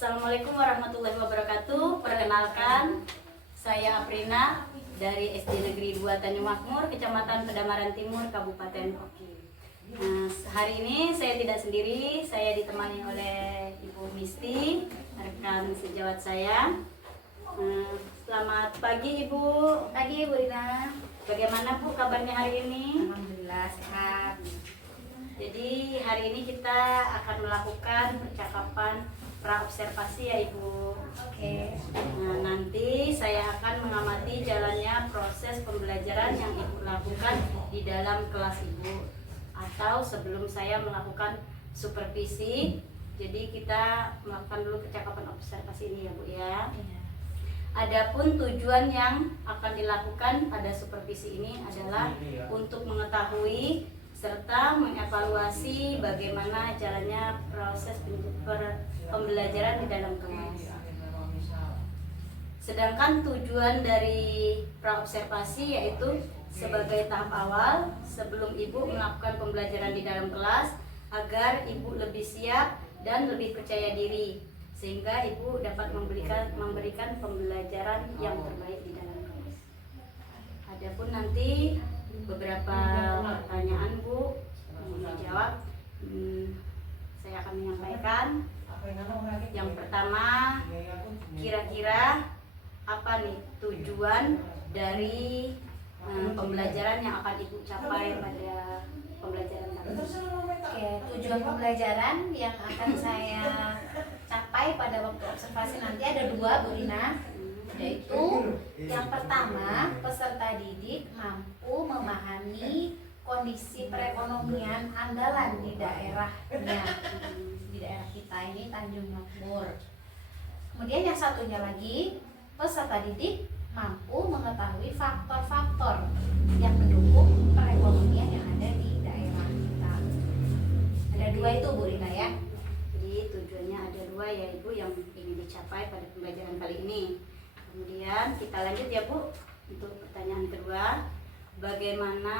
Assalamualaikum warahmatullahi wabarakatuh. Perkenalkan, saya Aprina dari SD Negeri 2 Tanjung Makmur, Kecamatan Pedamaran Timur, Kabupaten Oki. Nah, hari ini saya tidak sendiri, saya ditemani oleh Ibu Misti, rekan sejawat saya. Selamat pagi Ibu. Pagi Bu Rina. Bagaimana Bu kabarnya hari ini? Alhamdulillah sehat. Jadi hari ini kita akan melakukan percakapan praobservasi ya Ibu. Oke. Nah, nanti saya akan mengamati jalannya proses pembelajaran yang Ibu lakukan di dalam kelas Ibu atau sebelum saya melakukan supervisi. Jadi kita melakukan dulu percakapan observasi ini ya Bu ya. Iya. Adapun tujuan yang akan dilakukan pada supervisi ini adalah untuk mengetahui serta mengevaluasi bagaimana jalannya proses pembelajaran di dalam kelas. Sedangkan tujuan dari praobservasi yaitu sebagai tahap awal sebelum Ibu melakukan pembelajaran di dalam kelas agar Ibu lebih siap dan lebih percaya diri sehingga Ibu dapat memberikan pembelajaran yang terbaik di dalam kelas. Adapun nanti beberapa pertanyaan Bu dijawab, saya akan menyampaikan. Yang pertama, kira-kira apa nih tujuan dari pembelajaran yang akan Ibu capai pada pembelajaran kali ini? Oke, tujuan pembelajaran yang akan saya capai pada waktu observasi nanti ada dua Bu Rina, yaitu yang pertama peserta didik mampu memahami kondisi perekonomian andalan di daerahnya, di daerah kita ini Tanjung Makmur. Kemudian yang satunya lagi peserta didik mampu mengetahui faktor-faktor yang mendukung perekonomian yang ada di daerah kita. Ada dua itu Bu Rina ya. Jadi tujuannya ada dua ya Ibu yang ingin dicapai pada pembelajaran kali ini. Kemudian kita lanjut ya Bu untuk pertanyaan kedua. Bagaimana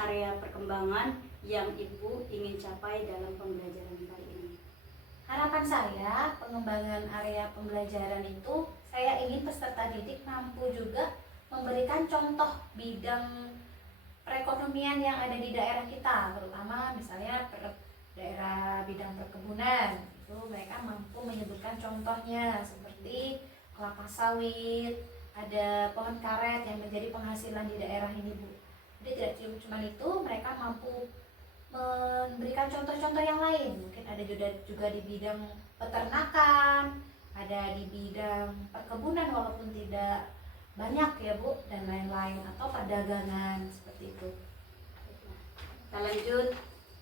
area perkembangan yang Ibu ingin capai dalam pembelajaran kali ini? Harapan saya pengembangan area pembelajaran itu saya ingin peserta didik mampu juga memberikan contoh bidang perekonomian yang ada di daerah kita, terutama misalnya daerah bidang perkebunan. Itu mereka mampu menyebutkan contohnya seperti kelapa sawit, ada pohon karet yang menjadi penghasilan di daerah ini Bu. Jadi tidak cuma itu, mereka mampu memberikan contoh-contoh yang lain. Mungkin ada juga di bidang peternakan, ada di bidang perkebunan walaupun tidak banyak ya Bu, dan lain-lain, atau perdagangan seperti itu. Kita lanjut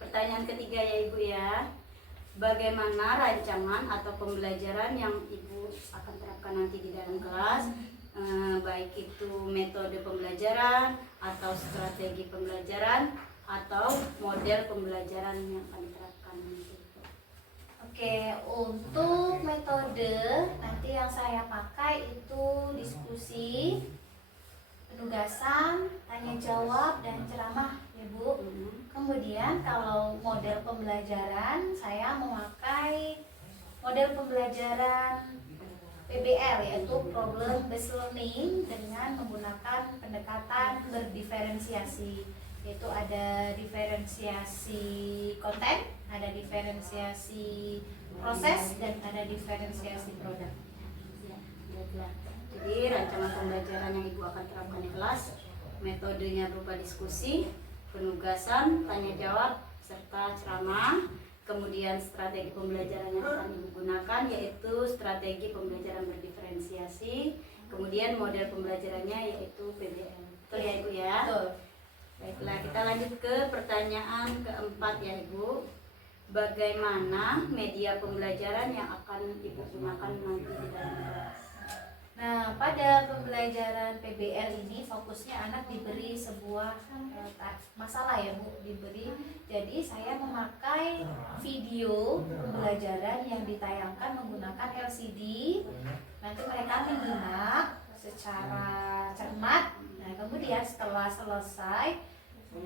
pertanyaan ketiga ya Ibu ya. Bagaimana rancangan atau pembelajaran yang Ibu akan terapkan nanti di dalam kelas, baik itu metode pembelajaran atau strategi pembelajaran atau model pembelajaran yang akan diterapkan nanti? Oke, untuk metode nanti yang saya pakai itu diskusi, penugasan, tanya jawab, dan ceramah ya Bu. Kemudian kalau model pembelajaran saya memakai model pembelajaran PBL yaitu problem based learning dengan menggunakan pendekatan berdiferensiasi, yaitu ada diferensiasi konten, ada diferensiasi proses, dan ada diferensiasi produk. Jadi rancangan pembelajaran yang Ibu akan terapkan di kelas, metodenya berupa diskusi, penugasan, tanya jawab, serta ceramah. Kemudian strategi pembelajaran yang akan Ibu gunakan yaitu strategi pembelajaran berdiferensiasi. Kemudian model pembelajarannya yaitu PBL. Betul ya Ibu ya? Betul. Baiklah, kita lanjut ke pertanyaan keempat ya Ibu. Bagaimana media pembelajaran yang akan Ibu gunakan nanti di dalam kelas? Nah, pada pembelajaran PBL ini fokusnya anak diberi sebuah masalah ya Bu, diberi. Jadi saya memakai video pembelajaran yang ditayangkan menggunakan LCD. Nanti mereka menyimak secara cermat. Nah, kemudian setelah selesai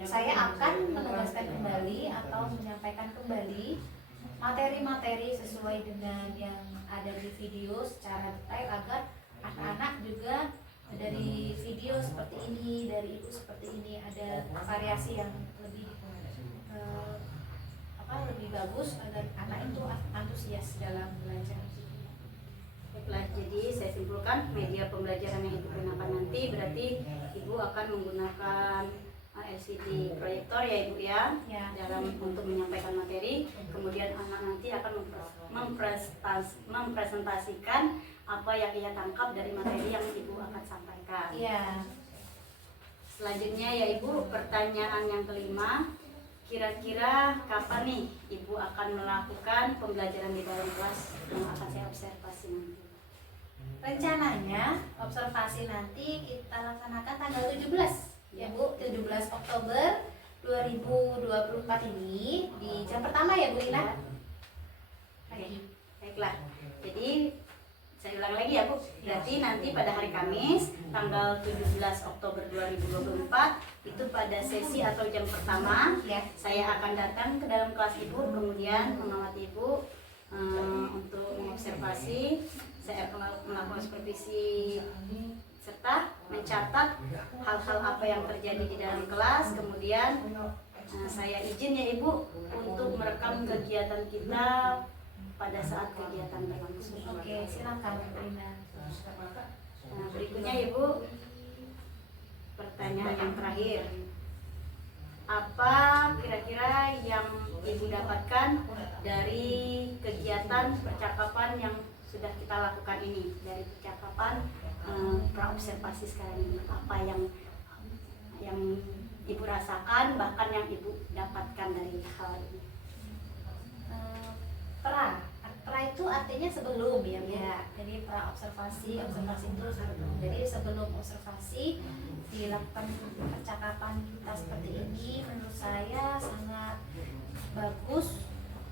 saya akan menugaskan kembali atau menyampaikan kembali materi-materi sesuai dengan yang ada di video secara detail agar anak-anak juga dari video seperti ini, dari ibu seperti ini ada variasi yang lebih lebih bagus agar anak itu antusias dalam belajar. Baiklah, jadi saya simpulkan media pembelajaran yang ibu gunakan nanti berarti ibu akan menggunakan LCD proyektor ya ibu ya, dalam untuk menyampaikan materi. Kemudian anak nanti akan mempresentasikan apa yang ia tangkap dari materi yang ibu akan sampaikan. Ya. Selanjutnya ya ibu, pertanyaan yang kelima, kira-kira kapan nih ibu akan melakukan pembelajaran di dalam kelas yang akan saya observasi nanti? Rencananya observasi nanti kita laksanakan tanggal 17 ya Bu, 17 Oktober 2024 ini di jam pertama ya Bu Lina. Oke, baiklah. Jadi saya ulang lagi ya Bu. Berarti nanti pada hari Kamis tanggal 17 Oktober 2024 itu pada sesi atau jam pertama saya akan datang ke dalam kelas ibu, kemudian mengamati ibu untuk mengobservasi. Saya akan melakukan supervisi serta mencatat hal-hal apa yang terjadi di dalam kelas. Kemudian saya izin ya ibu untuk merekam kegiatan kita pada saat kegiatan berlangsung. Oke, silakan Bu Rina. Nah, berikutnya ibu, pertanyaan yang terakhir, apa kira-kira yang ibu dapatkan dari kegiatan percakapan yang sudah kita lakukan ini, dari percakapan praobservasi sekarang ini? Apa yang ibu rasakan, bahkan yang ibu dapatkan dari hal ini? Pra itu artinya sebelum ya. Jadi observasi itu sebelum. Jadi sebelum observasi dilakukan percakapan kita seperti ini, menurut saya sangat bagus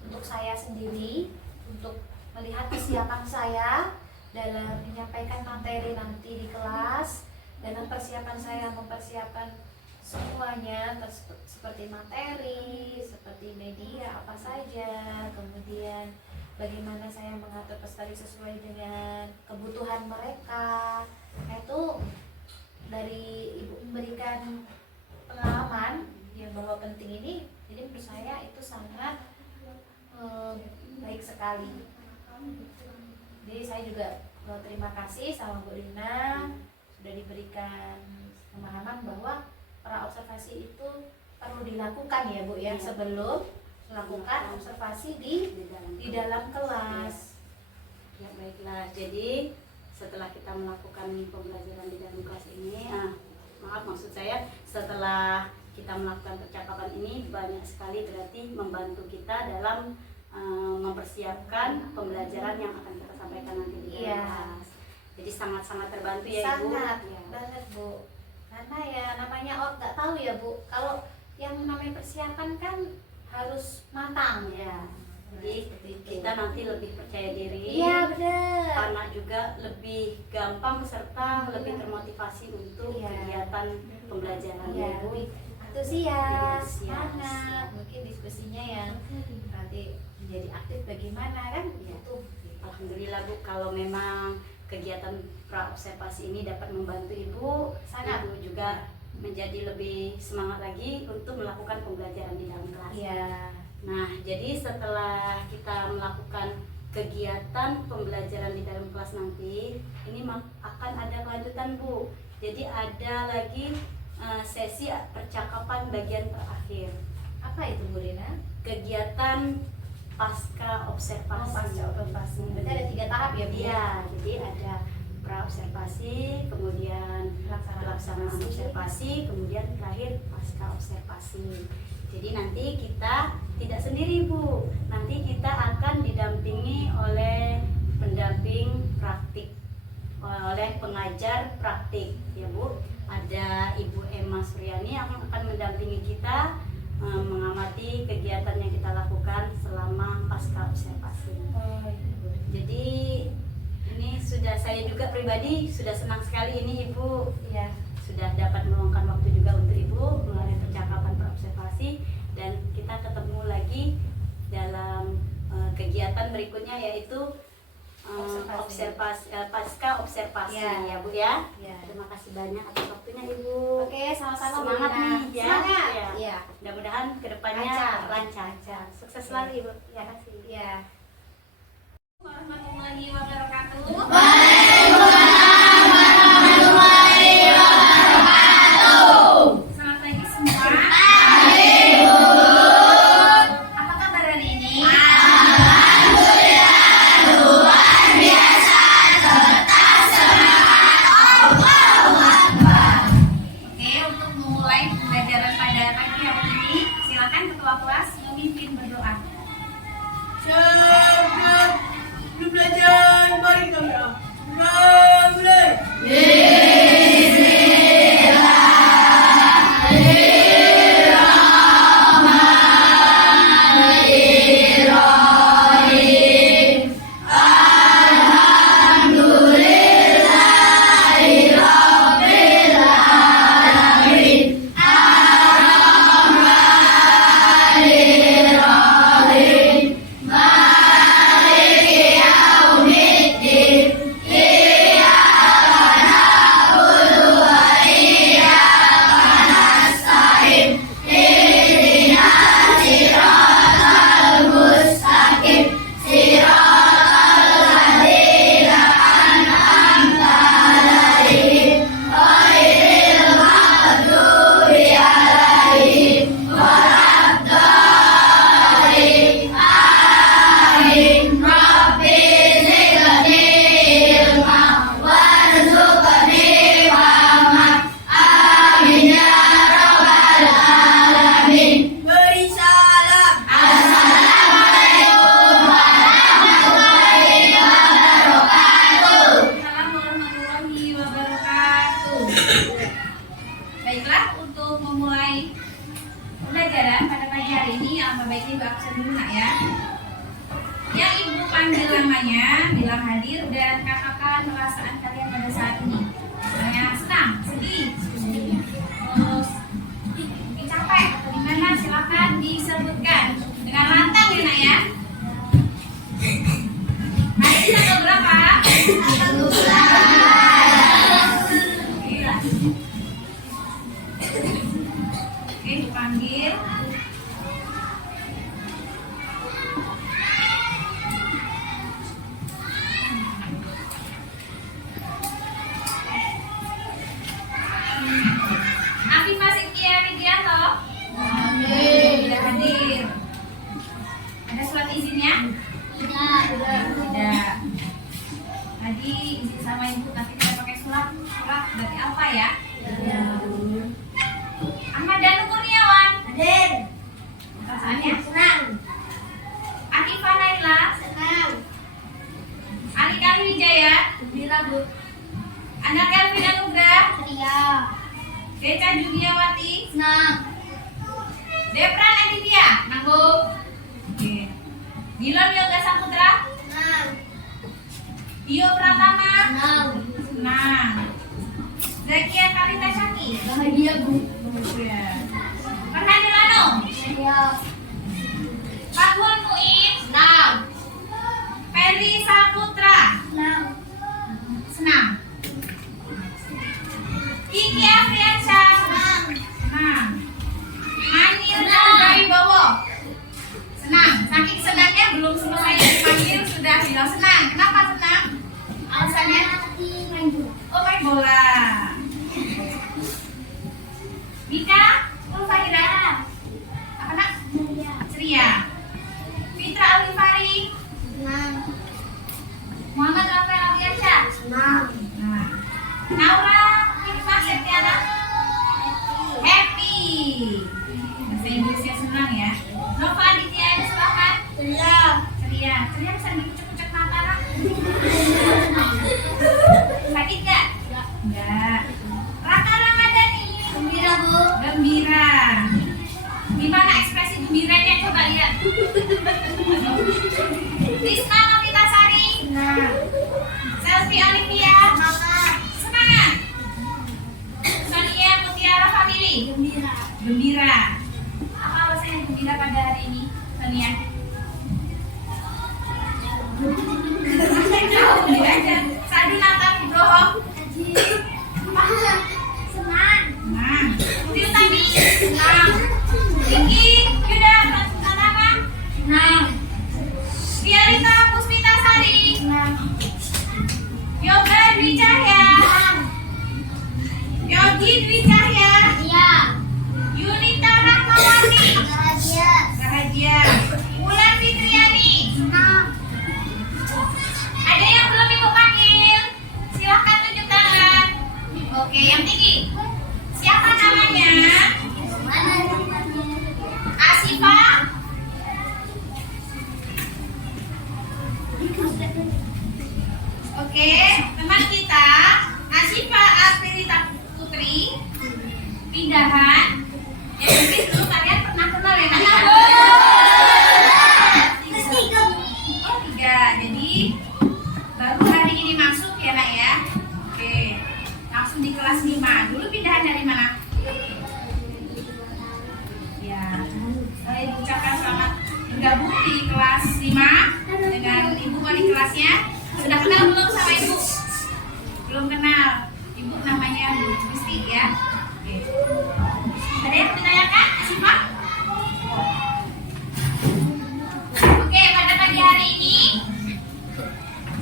untuk saya sendiri, untuk melihat kesiapan saya dalam menyampaikan materi nanti di kelas, dalam persiapan saya mempersiapkan semuanya seperti materi, seperti media apa saja, kemudian bagaimana saya mengatur peserta sesuai dengan kebutuhan mereka. Itu dari ibu memberikan pengalaman yang bahwa penting ini, jadi menurut saya itu sangat baik sekali. Jadi saya juga terima kasih sama Bu Rina sudah diberikan pemahaman bahwa praobservasi itu perlu dilakukan ya Bu ya, sebelum melakukan observasi di dalam kelas. Ya baiklah, jadi setelah kita melakukan pembelajaran di dalam kelas ini, maksud saya setelah kita melakukan percakapan ini banyak sekali berarti membantu kita dalam mempersiapkan pembelajaran yang akan kita sampaikan nanti di dalam kelas. Jadi sangat-sangat terbantu ya Ibu. Sangat banget Bu. Karena ya namanya nggak tahu ya Bu, kalau yang namanya persiapan kan harus matang ya. Jadi kita nanti lebih percaya diri. Iya benar. Anak juga lebih gampang serta lebih termotivasi untuk kegiatan pembelajaran Ibu. Antusias, semangat. Mungkin diskusinya yang nanti menjadi aktif bagaimana kan? Itu. Alhamdulillah Bu, kalau memang kegiatan praobservasi ini dapat membantu Ibu, Ibu juga menjadi lebih semangat lagi untuk melakukan pembelajaran di dalam kelas. Nah, jadi setelah kita melakukan kegiatan pembelajaran di dalam kelas nanti, ini akan ada kelanjutan Bu. Jadi ada lagi sesi percakapan bagian terakhir. Apa itu Bu Rina? Kegiatan pasca observasi. Pasca observasi. Berarti ada 3 tahap ya Bu? Iya, jadi ada praobservasi, kemudian pelaksanaan observasi, kemudian terakhir pasca observasi. Jadi nanti kita tidak sendiri Bu, nanti kita akan didampingi oleh pendamping praktik, oleh pengajar praktik ya Bu. Ada Ibu Emma Suryani yang akan mendampingi kita mengamati kegiatan yang kita lakukan selama pasca observasi. Jadi ini saya juga pribadi sudah senang sekali ini Ibu sudah dapat meluangkan waktu juga untuk Ibu melalui percakapan praobservasi, dan kita ketemu lagi dalam kegiatan berikutnya yaitu Observasi. pasca observasi Ya. ya Bu ya. Ya. Terima kasih banyak atas waktunya Ibu. Oke, sama-sama Bu Semangat Lina. nih ya. Semangat. Ya. Iya. Mudah-mudahan kedepannya Lancar. lancar. Sukses selalu Ibu. Terima kasih. Iya. Warahmatullahi wabarakatuh. Selamat pagi semua. Apa kabar hari ini? Oke, untuk memulai pembelajaran pada pagi hari ini, silakan ketua kelas memimpin berdoa. Belajar, mari kami mulai. Beri salam. Assalamualaikum warahmatullahi wabarakatuh. Baiklah, untuk memulai pembelajaran pada pagi hari ini, alangkah baiknya Ibu absen dulu nak ya. Yang Ibu panggil namanya, bilang hadir dan katakan perasaan kalian pada saat ini. Misalnya senang, sedih, terus mungkin capek atau gimana, silakan disebutkan dengan lantang ya nak ya. Hari ini tanggal berapa? Oke, dipanggil. Afifah Sekia Widianto. Sudah hadir. Ada surat izinnya? Tidak. Tadi izin sama ibu, tapi kita pakai surat. Surat berarti apa ya? Ahmad Danu Kurniawan. Hadir. Perasaannya? Senang. Atifah Naila. Senang. Ali Kali Wijaya. Gembira, Bu. Anak Kelvin Anugrah. Ceria. Deca Juniawati. Senang. Depran Aditya. Nanggung. Oke. Dilan Yoga Saputra. Senang. Dio Pratama. Senang. Senang. Zakia Kalita Syaki. Bahagia, Bu. Ya. Farhan Delano. Ceria. Fathul Muin. Senang. Ferry Saputra. Senang. Senang. Kiki Afriansyah. Senang. Senang. Manir Wibowo. Senang. Saking senangnya belum selesai dipanggil sudah bilang senang. Kenapa senang? Alasannya? Main bola. Oh, main bola. Mika Ulfahira. Apa nak? Ceria. Fitra Alifari. Senang. Muhammad Rafael Aliansyah. Senang. Nah. Naura Hikmah Septiana. Happy. Bahasa Inggrisnya senang ya. Nova Aditya ada silakan. Ceria. Ceria. Ceria bisa dikucek-kucek mata nak. Sakit nggak? Enggak. Raka Ramadhani. Gembira, Bu. Gembira. Gimana ekspresi gembiranya, coba lihat. Jauh belajar. Sadu natap Ibrahim. Senang. Nah, Tiu Tami. Senang. Vicky, Yuda, Pratama. Senang. Fiarita Puspita Sari. Senang. Yoga Dwi Cahya. Yogi Dwi Cahya. Iya. Yunita Rahmawati. Bahagia. Bahagia. Wulan Fitriani. Senang. Ada yang belum Ibu panggil? Silahkan tunjuk tangan. Oke, yang tinggi. Siapa namanya? Mana? Asifa. Oke, teman kita Asifa Aprita Putri. Pindahan. Ya mungkin dulu kalian pernah kenal ya kan? Oh, 3. Jadi baru hari ini masuk ya nak ya. Oke, langsung di kelas 5. Dulu pindahan dari mana? Ya, saya ucapkan selamat bergabung di kelas 5 dengan Ibu wali kelasnya. Sudah kenal belum sama Ibu? Belum kenal. Ibu namanya Bu Kristi ya. Oke. Ada yang ditanyakan, Asifa? Oke, pada pagi hari ini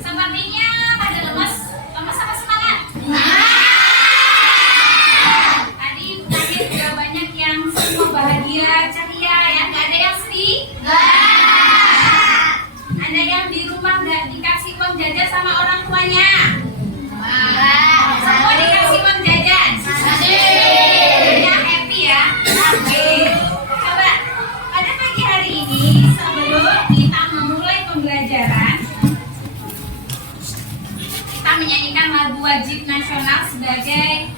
sepertinya pada lemes apa semangat? Tadi terakhir juga banyak yang semua bahagia, ceria ya, nggak ada yang sedih? Ada yang di rumah nggak dikasih uang jajan sama orang tuanya? Semua dikasih uang jajan? Ya, happy ya? Oke. Coba, pada pagi hari ini sebelum kita memulai pembelajaran, kita menyanyikan lagu wajib nasional sebagai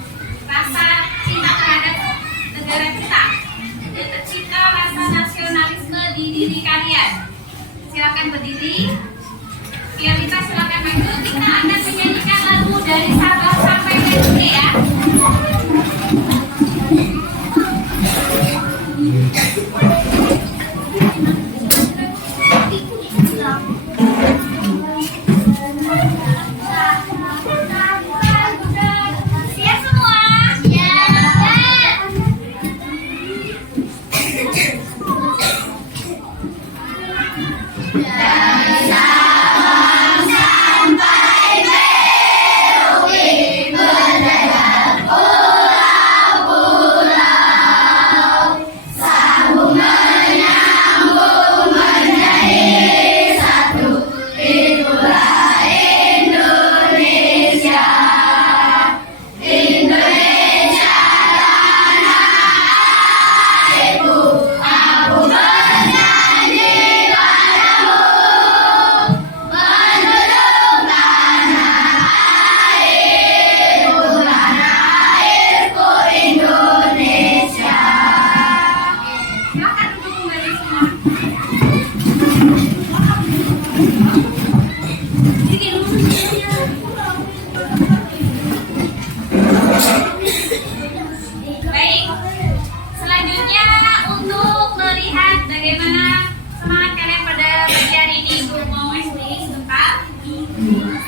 rasa cinta terhadap negara kita dan tercipta rasa nasionalisme di diri kalian. Silakan berdiri. Fiarita silakan maju. Kita akan menyanyikan lagu dari Sabang sampai Merauke ya. Siap semua? Silakan duduk kembali semua. Baik, selanjutnya untuk melihat bagaimana semangat kalian pada pagi hari ini, Ibu mau explain sebentar.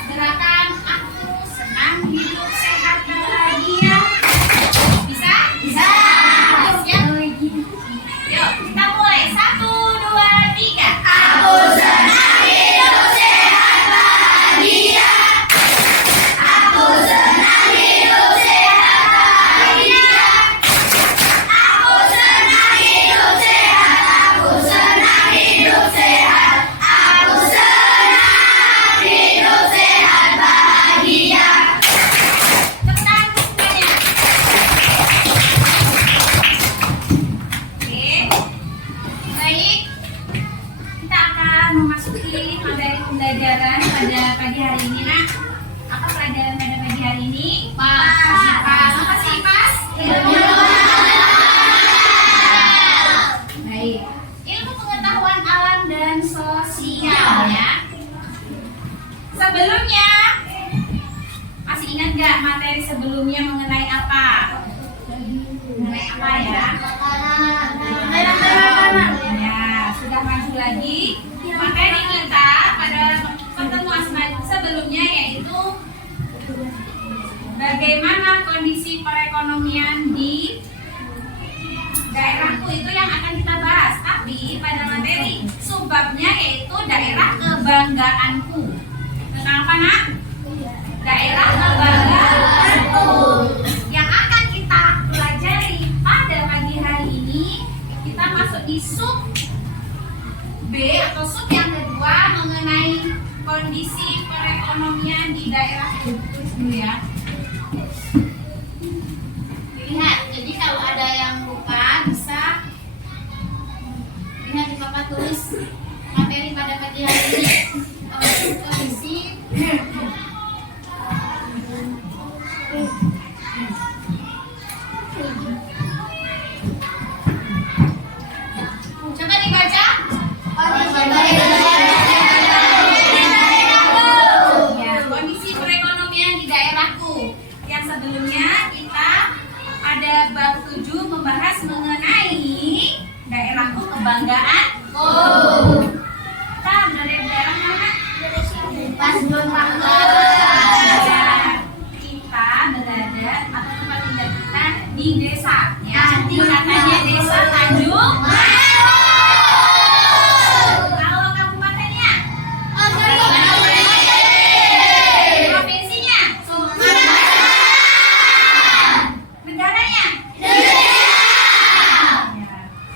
Gerakan aku senang hidup sehat bahagia. Bisa? Bisa. Siap? Yuk, kita mulai. 1, 2, 3. Aku senang hidup sehat bahagia. Aku senang hidup sehat bahagia. Aku senang hidup sehat. Aku senang hidup sehat. Aku senang hidup sehat bahagia. Tepuk tangan semuanya. Oke, baik. Kita akan memasuki materi pembelajaran pada pagi hari ini, nak. Apa pelajaran pada pagi hari ini? IPAS. Apa sih IPAS? Baik. Ilmu pengetahuan alam dan sosial ya. Sebelumnya, masih ingat nggak materi sebelumnya mengenai apa? Mengenai apa ya? Ya, sudah maju lagi. Materi kita pada bagaimana kondisi perekonomian di daerahku, itu yang akan kita bahas. Tapi pada materi subbabnya yaitu daerah kebanggaanku. Kenapa nak? Daerah kebanggaanku. Yang akan kita pelajari pada pagi hari ini, kita masuk di sub B atau sub yang kedua mengenai kondisi perekonomian di daerahku. Tulis dulu ya. Lihat, jadi kalau ada yang lupa bisa lihat di papan tulis materi pada pagi hari ini. Kondisi coba dibaca. Ya, kondisi perekonomian di daerahku. Yang sebelumnya kita pada bab 7 membahas mengenai daerahku kebanggaan. Kita dari daerah mana? Ya, kita berada atau tempat tinggal kita di desa. Ya, tingkatannya desa Tanjung. Kalau kabupatennya, provinsinya, negaranya, ya,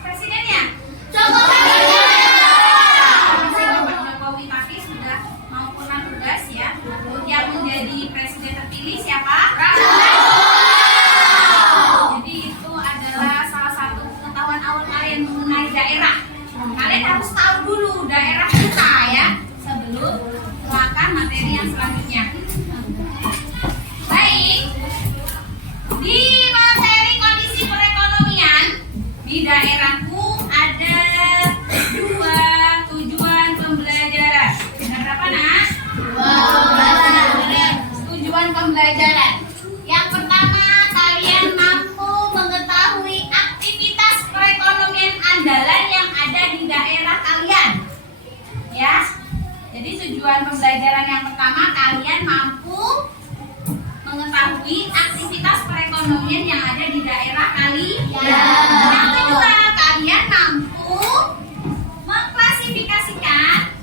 presidennya. Presiden Pak Jokowi tapi sudah mau pulang tugas ya. Yang menjadi presiden terpilih siapa? Jadi itu adalah salah satu pengetahuan awal kalian mengenai daerah. Kalian harus tahu dulu daerah kita ya sebelum melakukan materi yang selanjutnya. Baik, di materi kondisi perekonomian di daerahku ada 2 tujuan pembelajaran. Benar berapa nak? Tujuan pembelajaran. Yang pertama, kalian mampu mengetahui aktivitas perekonomian andalan yang ada di daerah kalian. Ya. Jadi tujuan pembelajaran yang pertama, kalian mampu mengetahui aktivitas perekonomian yang ada di daerah kalian. Yang kedua, kalian mampu mengklasifikasikan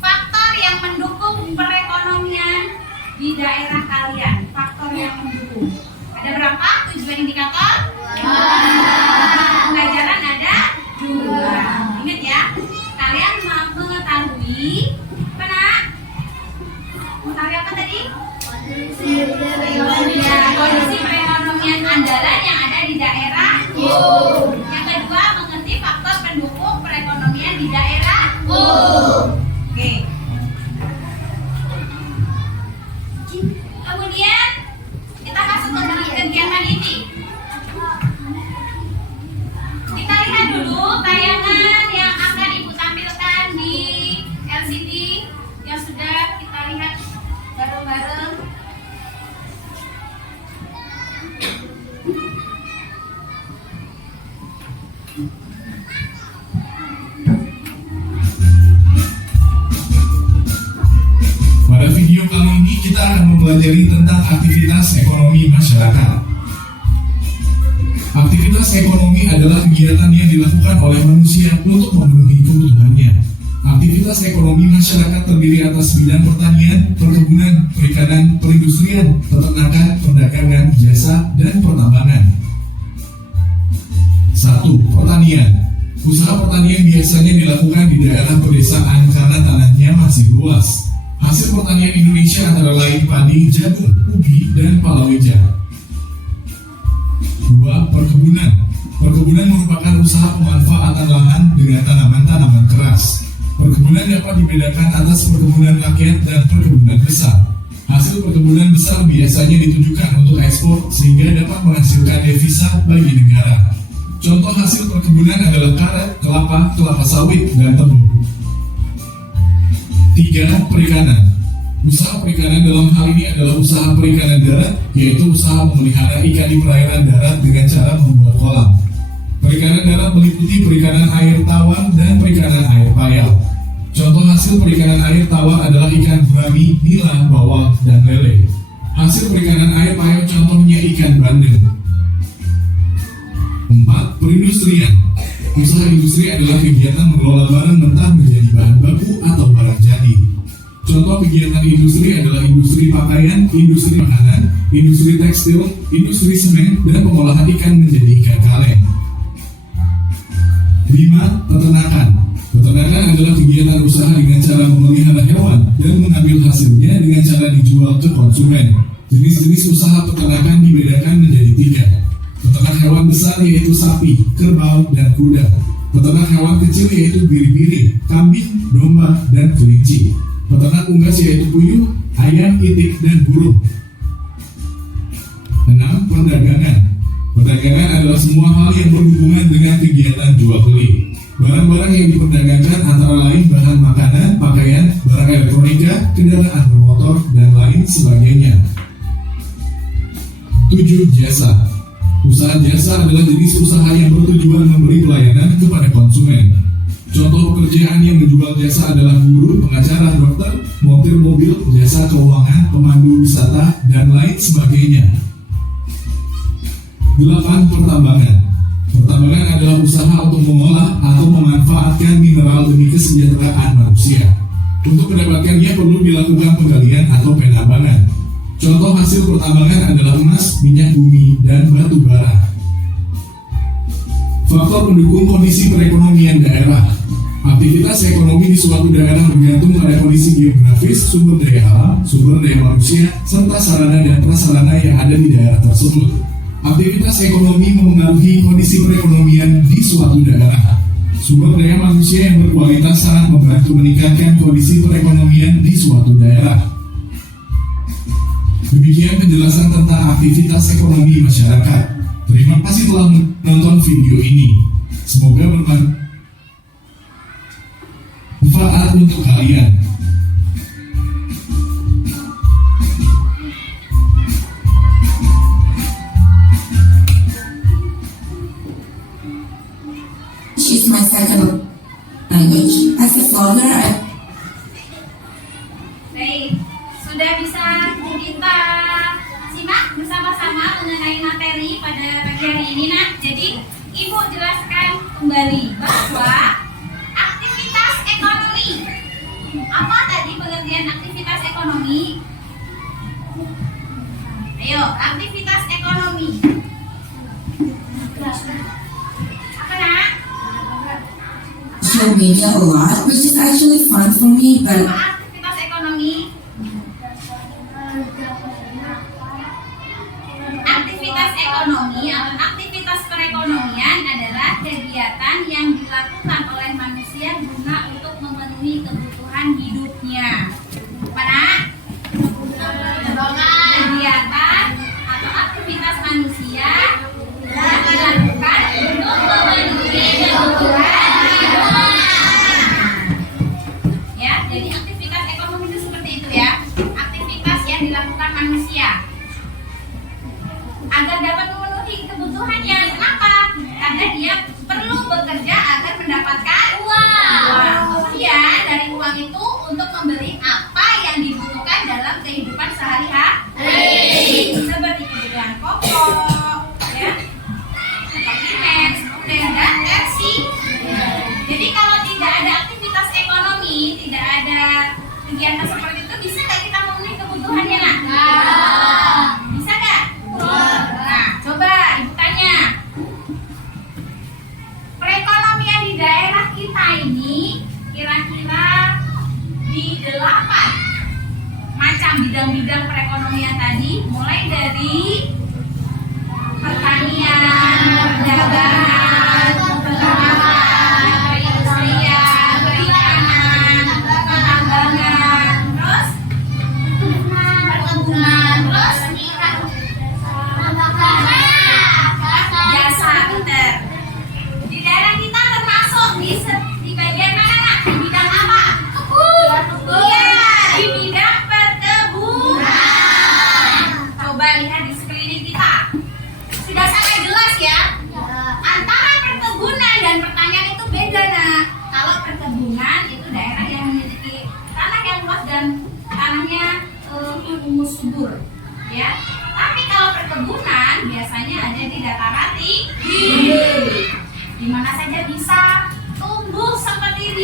faktor yang mendukung perekonomian di daerah kalian. Faktor yang mendukung. Ada berapa tujuan indikator? Pembelajaran ada 2. Ingat ya, kalian mampu mengetahui mengetahui apa tadi? Kondisi perekonomian andalan yang ada di daerah. Yang kedua, mengerti faktor pendukung perekonomian di daerah. Oke. Kemudian kita masuk ke kegiatan ini. Kita lihat dulu tayangan yang akan Ibu tampilkan di LCD yang sudah kita lihat bareng-bareng. Pada video kali ini kita akan mempelajari tentang aktivitas ekonomi masyarakat. Aktivitas ekonomi adalah kegiatan yang dilakukan oleh manusia untuk memenuhi kebutuhannya. Aktivitas ekonomi masyarakat terdiri atas bidang pertanian, perkebunan, perikanan, perindustrian, peternakan, perdagangan, jasa, dan pertambangan. 1. Pertanian. Usaha pertanian biasanya dilakukan di daerah pedesaan karena tanahnya masih luas. Hasil pertanian Indonesia antara lain padi, jagung, ubi, dan palawija. 2. Perkebunan. Perkebunan merupakan usaha pemanfaatan lahan dengan tanaman-tanaman keras. Perkebunan dapat dibedakan atas perkebunan rakyat dan perkebunan besar. Hasil perkebunan besar biasanya ditujukan untuk ekspor sehingga dapat menghasilkan devisa bagi negara. Contoh hasil perkebunan adalah karet, kelapa, kelapa sawit, dan tebu. 3. Perikanan. Usaha perikanan dalam hal ini adalah usaha perikanan darat, yaitu usaha memelihara ikan di perairan darat dengan cara membuat kolam. Perikanan darat meliputi perikanan air tawar dan perikanan air payau. Contoh hasil perikanan air tawar adalah ikan gurami, nila, bawang, dan lele. Hasil perikanan air payau contohnya ikan bandeng. 4. Perindustrian. Usaha industri adalah kegiatan mengelola barang mentah menjadi bahan baku atau barang jadi. Contoh kegiatan industri adalah industri pakaian, industri makanan, industri tekstil, industri semen, dan pengolahan ikan menjadi ikan kaleng. 5. Peternakan. Peternakan adalah kegiatan usaha dengan cara memelihara hewan dan mengambil hasilnya dengan cara dijual ke konsumen. Jenis-jenis usaha peternakan dibedakan menjadi 3. Peternak hewan besar yaitu sapi, kerbau, dan kuda. Peternak hewan kecil yaitu biri-biri, kambing, domba, dan kelinci. Peternak unggas yaitu puyuh, ayam, itik, dan burung. 6. Perdagangan. Perdagangan adalah semua hal yang berhubungan dengan kegiatan jual beli. Barang-barang yang diperdagangkan antara lain bahan makanan, pakaian, barang elektronika, kendaraan bermotor, dan lain sebagainya. 7. Jasa. Usaha jasa adalah jenis usaha yang bertujuan memberi pelayanan kepada konsumen. Contoh pekerjaan yang menjual jasa adalah guru, pengacara, dokter, montir mobil, jasa keuangan, pemandu wisata, dan lain sebagainya. 8. Pertambangan. Pertambangan adalah usaha untuk mengolah atau memanfaatkan mineral demi kesejahteraan manusia. Untuk mendapatkannya perlu dilakukan penggalian atau penambangan. Contoh hasil pertambangan adalah emas, minyak bumi, dan batu bara. Faktor pendukung kondisi perekonomian daerah. Aktivitas ekonomi di suatu daerah bergantung pada kondisi geografis, sumber daya alam, sumber daya manusia, serta sarana dan prasarana yang ada di daerah tersebut. Aktivitas ekonomi memengaruhi kondisi perekonomian di suatu daerah. Sumber daya manusia yang berkualitas sangat membantu meningkatkan kondisi perekonomian di suatu daerah. Demikian penjelasan tentang aktivitas ekonomi masyarakat. Terima kasih telah menonton video ini. Semoga bermanfaat untuk kalian. She's my second language. As a scholar, Baik, sudah bisa kita simak bersama-sama mengenai materi pada pagi hari ini, Nak. Jadi, Ibu jelaskan kembali bahwa aktivitas ekonomi. Apa tadi pengertian aktivitas ekonomi? Ayo, aktivitas ekonomi. Apa, Nak? social media a lot, which is actually fun for me, but Aktivitas ekonomi. Aktivitas ekonomi atau aktivitas perekonomian adalah kegiatan yang dilakukan oleh manusia guna untuk memenuhi kebutuhan hidupnya. Mana? Kegiatan atau aktivitas manusia yang dilakukan untuk memenuhi kebutuhan hidupnya. Ya, jadi aktivitas ekonomi itu seperti itu ya. Aktivitas yang dilakukan manusia agar dapat memenuhi kebutuhannya. Kenapa? Karena dia perlu bekerja agar mendapatkan uang. Kemudian dari uang itu untuk membeli apa yang dibutuhkan dalam kehidupan sehari-hari, seperti kebutuhan pokok, ya, konsumen, kemudian dan versi. Jadi kalau tidak ada aktivitas ekonomi, tidak ada kegiatan seperti itu, bisa nggak kita memenuhi kebutuhannya, Nak? Bisa nggak? Nah, coba Ibu tanya. Perekonomian di daerah kita ini kira-kira di 8 macam bidang-bidang perekonomian tadi, mulai dari pertanian, perdagangan, peternakan, perindustrian, perikanan, pertambangan, terus perkebunan, terus jasa, bener. Di daerah kita termasuk di bagian mana, Nak? Di bidang apa? Iya, di bidang perkebunan. Coba lihat di sekeliling kita. Sudah sangat jelas ya. Antara perkebunan dan pertanian itu beda, Nak. Kalau perkebunan itu daerah yang memiliki tanah yang luas dan tanahnya humus subur. dataran tinggi. Di mana saja bisa tumbuh seperti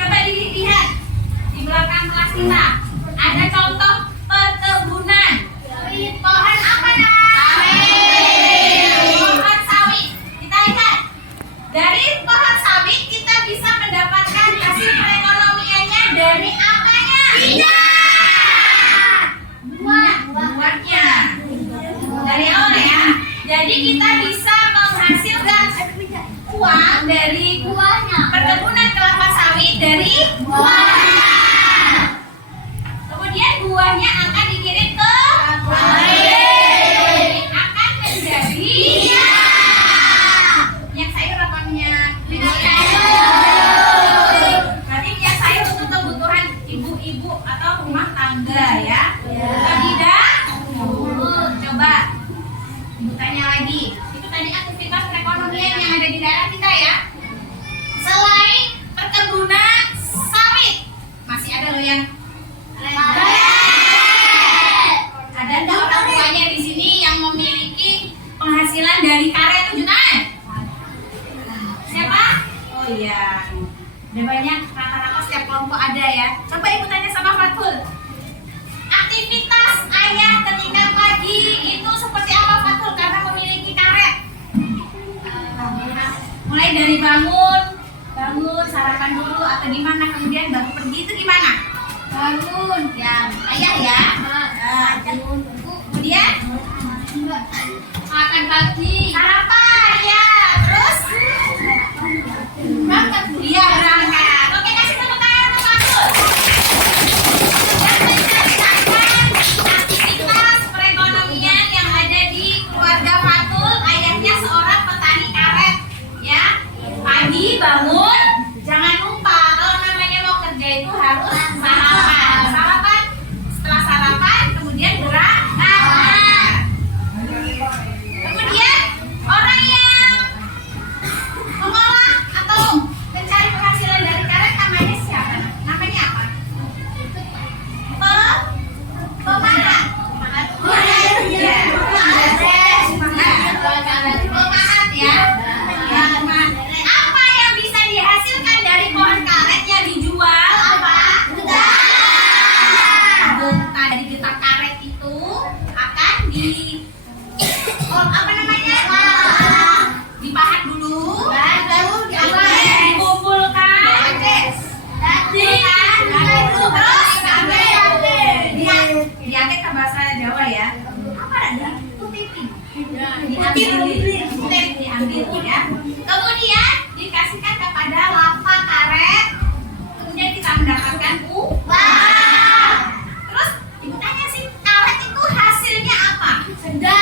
coba dilihat di belakang kelas kita. Ada contoh perkebunan. Pohon apa nak? Sawit. Pohon sawit. Kita lihat. Dari pohon sawit kita bisa mendapatkan hasil perekonomiannya dari apanya? Buahnya. Dari awal ya. Jadi kita bisa menghasilkan uang dari buahnya. Perkebunan kelapa sawit dari buahnya. Kemudian buahnya akan dikirim ke pabrik. Akan menjadi minyak sayur apa minyak berarti minyak sayur untuk kebutuhan ibu-ibu atau rumah tangga ya. Tidak? Coba ibu tanya lagi. Itu tadi aktivitas perekonomian yang ada di daerah kita ya. Selain perkebunan sawit, masih ada loh yang ada orang tuanya di sini yang memiliki penghasilan dari karet tujuan. Siapa? Oh iya. Ada banyak, rata-rata setiap kelompok ada ya. Coba ibu tanya sama Fatul. Aktivitas ayah ketika pagi itu seperti apa Fatul karena memiliki karet? Mulai dari bangun sarapan dulu atau gimana, kemudian baru pergi itu gimana? Bangun ya ayah ya. Kemudian makan pagi, sarapan ya, terus berangkat kuliah berangkat. Oke, kasih tepuk tangan untuk Fatul. Dan menceritakan aktivitas perekonomian yang ada di keluarga Fatul. Ayahnya seorang petani karet ya. Pagi bangun, jangan lupa kalau namanya mau kerja itu harus sarapan. Setelah sarapan kemudian berangkat. Kemudian orang yang mengolah atau mencari penghasilan dari karet namanya siapa? Namanya apa? Pemahat. Pemahat ya. Apa yang bisa dihasilkan dari pohon karet yang dijual? Apa? Getah. Dari getah karet itu akan apa namanya? Dipahat dulu, baru dikumpulkan, terus diangkat ke bahasa Jawa ya. Apa ada? Diambil ya. Kemudian dikasihkan kepada lapa karet. Kemudian kita mendapatkan uang. Terus ibu tanya sih, karet itu hasilnya apa? Sandal.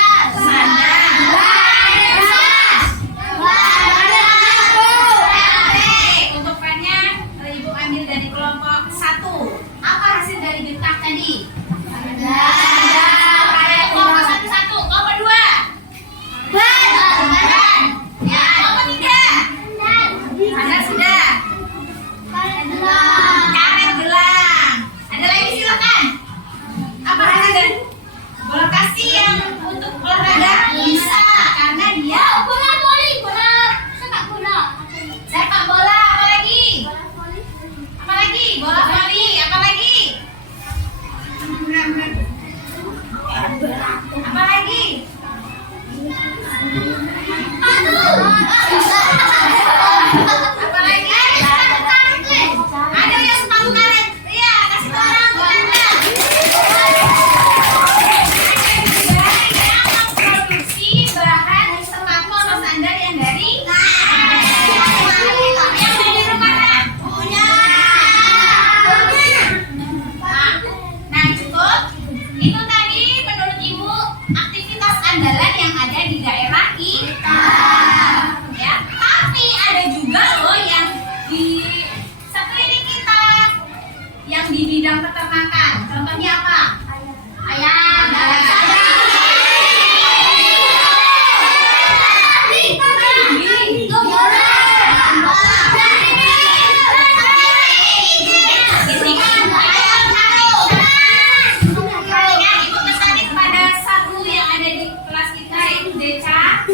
Untuk pennya ibu ambil dari kelompok 1. Apa hasil dari getah tadi? Sandal. Kelompok 1. Kelompok 2. Ban. Ya, kelompok 3. Sandal sudah. Karet gelang. Ada lagi silakan. Apa hasil dari bola kasih yang untuk olahraga? Bisa, karena dia bola voli, sepak bola. Sepak bola, apa lagi? Apa lagi? Bola voli, apa lagi? Apa lagi? Apa lagi? Ada yang sepatu karet. Iya, kasih tahu orang Belanda. Yang memproduksi bahan sepatu atau sandal yang dari yang dari rumah punya. Nah, cukup. Itu tadi menurut ibu aktivitas andalan yang ada di daerah kita. Ya, tapi ada juga loh yang di sekeliling kita yang di bidang peternakan. Contohnya apa? Ayam. Ibu tertarik pada satu yang ada di kelas kita yaitu Deca.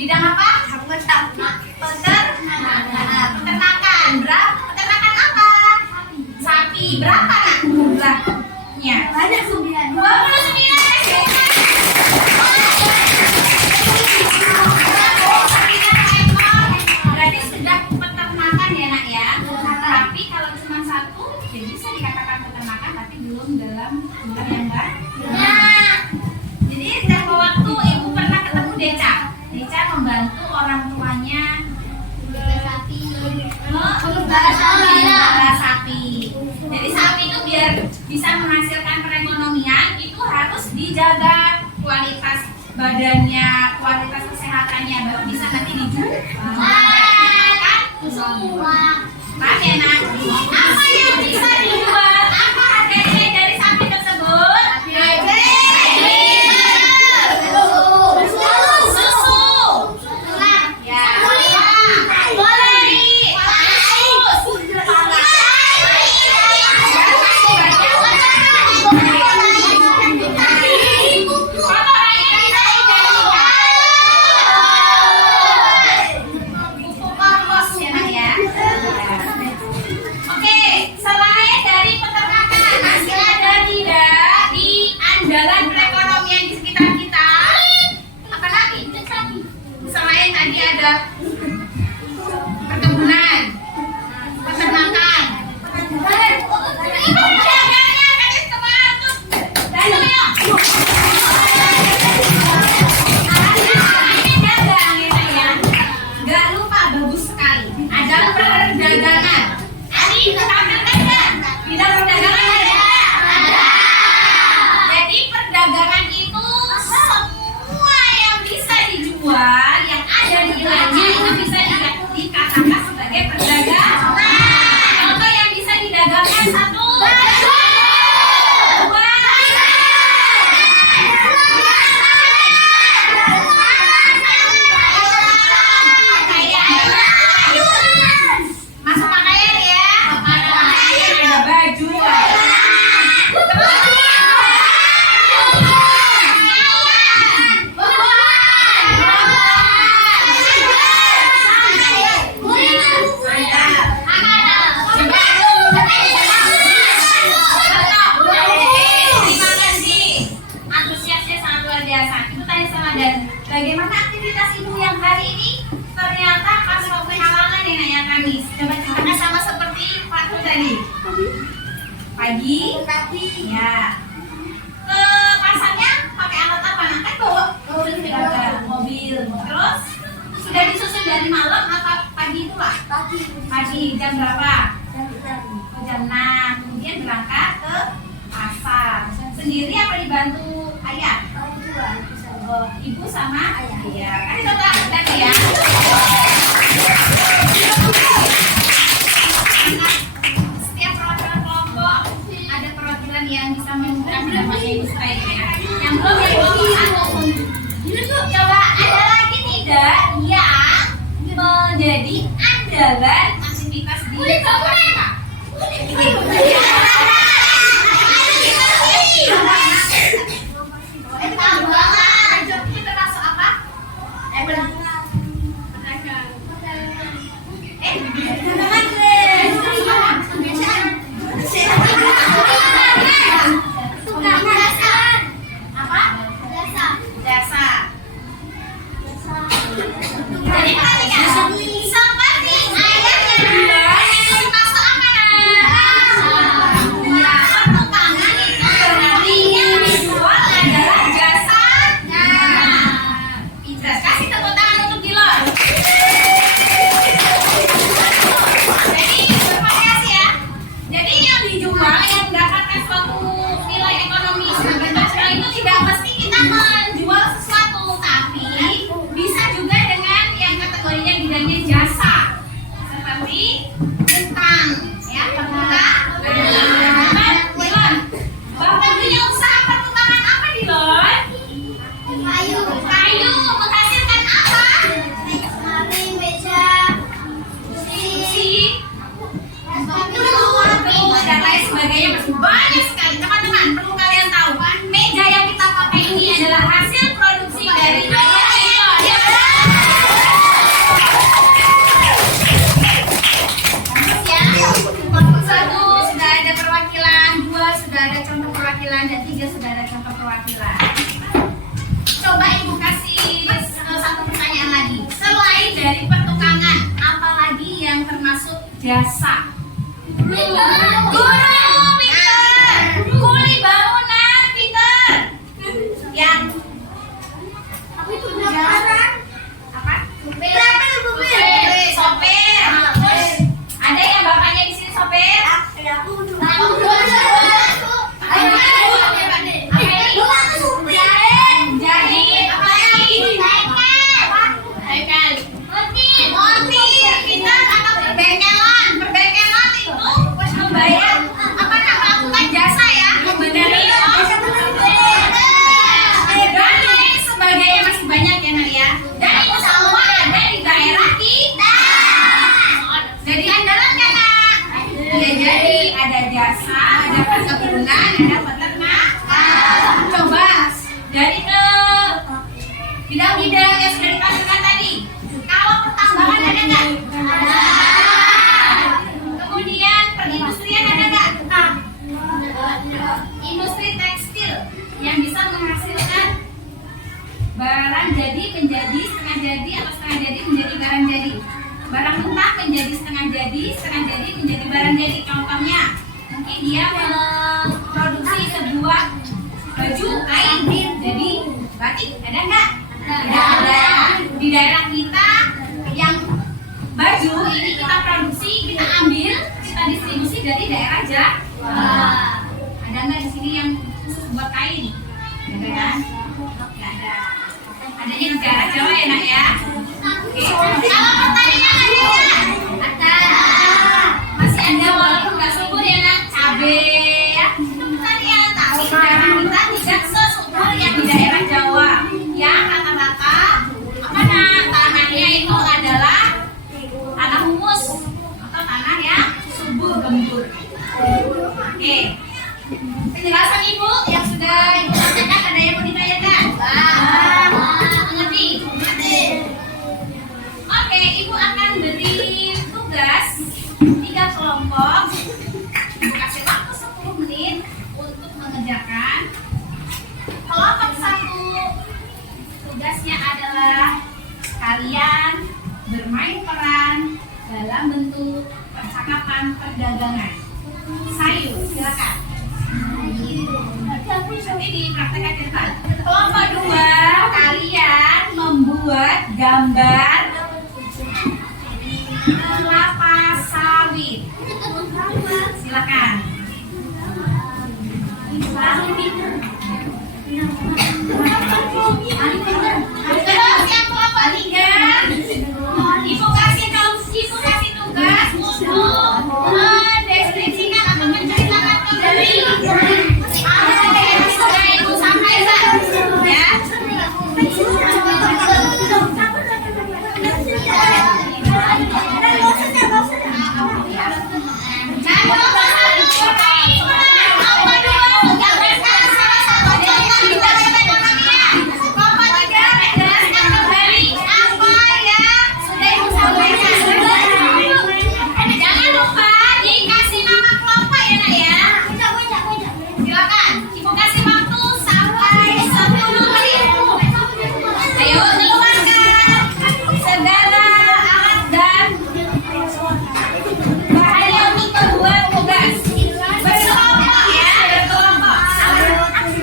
Bidang apa? Peternakan. Peternakan apa? Sapi. Berapa nak jumlahnya? 29. Berarti sudah peternakan ya nak ya. Tapi kalau cuma satu, ya bisa dikatakan peternakan, tapi belum dalam jumlah yang banyak. Jadi tempo waktu ibu pernah ketemu Deca. Deca membantu orang tuanya melihara sapi. Jadi sapi itu biar bisa menghasilkan perekonomian itu harus dijaga kualitas badannya, kualitas kesehatannya, baru bisa nanti dijual. Pak ya nak, apa yang bisa dijual? Apa harganya dari sapi tersebut? Susu. Ya. Oke, selain dari peternakan, masih ada tidak di andalan perekonomian di sekitar kita? Apa lagi? Selain tadi ada perkebunan, peternakan. Jangan kasih semangat. Ayo. Ini dagang ya. Gak lupa, bagus sekali. Ada perdagangan. Adi, tampilkan kan? Bidang perdagangan ada. Jadi perdagangan itu semua yang bisa dijual, yang ada di wilayahnya itu bisa dikatakan sebagai perdagangan. Contoh yang bisa didagangkan satu. Masuk pakaian ya. Pakaian ada baju. Terima kasih. Antusiasnya sangat luar biasa. Ibu tanya sama Dan, bagaimana aktivitas ibu yang hari ini? Ternyata pas waktu halangan ya nak ya Kamis. Coba ceritakan sama seperti waktu tadi. Pagi. Ya. Ke pasarnya pakai alat apa nak? Kan bawa mobil. Terus sudah disusun dari malam atau pagi itu lah? Pagi. Jam berapa? Jam 6. Kemudian berangkat ke pasar. Sendiri apa dibantu ayah? Oh, ibu sama ayah. Iya. Kasih tepuk tangan tadi ya. Setiap perwakilan kelompok ada perwakilan yang bisa menunjukkan pendapatnya ibu sebaiknya. Yang belum satu. Coba ada lagi tidak yang menjadi andalan aktivitas di mereka? Itu termasuk apa? Jasa. Jadi perhatikan, seperti ayahnya itu masuk apa nah? Pertukangan itu berarti yang dijual adalah jasa. Pintar. Kasih tepuk tangan untuk Dilon. Jadi bervariasi ya. Jadi yang dijual yang mendapatkan suatu nilai ekonomi internasional itu tidak mesti kita menjual sesuatu, tapi bisa juga dengan yang kategorinya bidangnya jasa, seperti utang, ya pertukangan. Dilon, bapak punya usaha pertukangan apa Dilon? Kayu menghasilkan apa? Kursi, dan lain sebagainya, masih banyak sekali. Teman-teman perlu kalian tahu, meja yang kita pakai ini adalah hasil produksi dari ayah Dilon. jasa. Guru, pinter. Kuli bangunan, pinter. Yang apa? Sopir. Ada yang bapaknya di sini sopir? Jadi apa lagi? Perbekelan itu membayar apa melakukan jasa ya, membenahi dan sebagainya masih banyak ya Nadia. Dan itu semua ada di daerah kita. Jadi andalan kan nak? Ya jadi ada jasa, ada perkebunan, ada peternakan. Coba dari ke bidang-bidang yang sudah dipasangkan tadi. Kalau pertambangan ada nggak? Kemudian perindustrian ada nggak? Industri tekstil yang bisa menghasilkan barang jadi menjadi setengah jadi atau setengah jadi menjadi barang jadi. Barang mentah menjadi setengah jadi menjadi barang jadi. Contohnya mungkin dia memproduksi sebuah baju kain jadi batik, ada nggak? Ada. Di daerah kita yang baju ini kita produksi, kita ambil, kita distribusi dari daerah Jawa. Ada nggak di sini yang khusus buat kain? Ada kan? Nggak ada. Adanya di daerah Jawa ya nak ya. Oke. Kalau pertanian ada nggak? Ada. Masih ada walaupun nggak subur ya nak. Cabe ya. Itu pertanian. Tapi daerah kita tidak sesubur yang di daerah Jawa. Yang rata-rata apa nak? Tanahnya itu adalah tanah humus atau tanah yang subur gembur. Oke. Penjelasan ibu yang sudah ibu sampaikan ada yang mau ditanyakan? Mengerti? Oke, ibu akan beri tugas 3 kelompok. Ibu kasih waktu 10 menit untuk mengerjakan. Kelompok 1 tugasnya adalah kalian bermain peran dalam bentuk percakapan perdagangan. Sayur, silakan. Nanti dipraktekkan ke depan. Kelompok 2, kalian membuat gambar kelapa sawit. Silakan. Terus yang kelompok 3, ibu kasih tugas untuk mendeskripsikan atau menceritakan kembali apa yang sudah ibu sampaikan ya. Dan kelompok 1 kelompok 2 gambarkan salah satu dari yang ditanyakan namanya. Kelompok 3 menjelaskan kembali apa yang sudah ibu sampaikan. Jangan lupa dikasih nama kelompok ya nak ya. Silakan, ibu kasih waktu sampai 10 menit. Ayo keluarkan segala alat dan bahannya untuk membuat tugas. Berkelompok ya, berkelompok.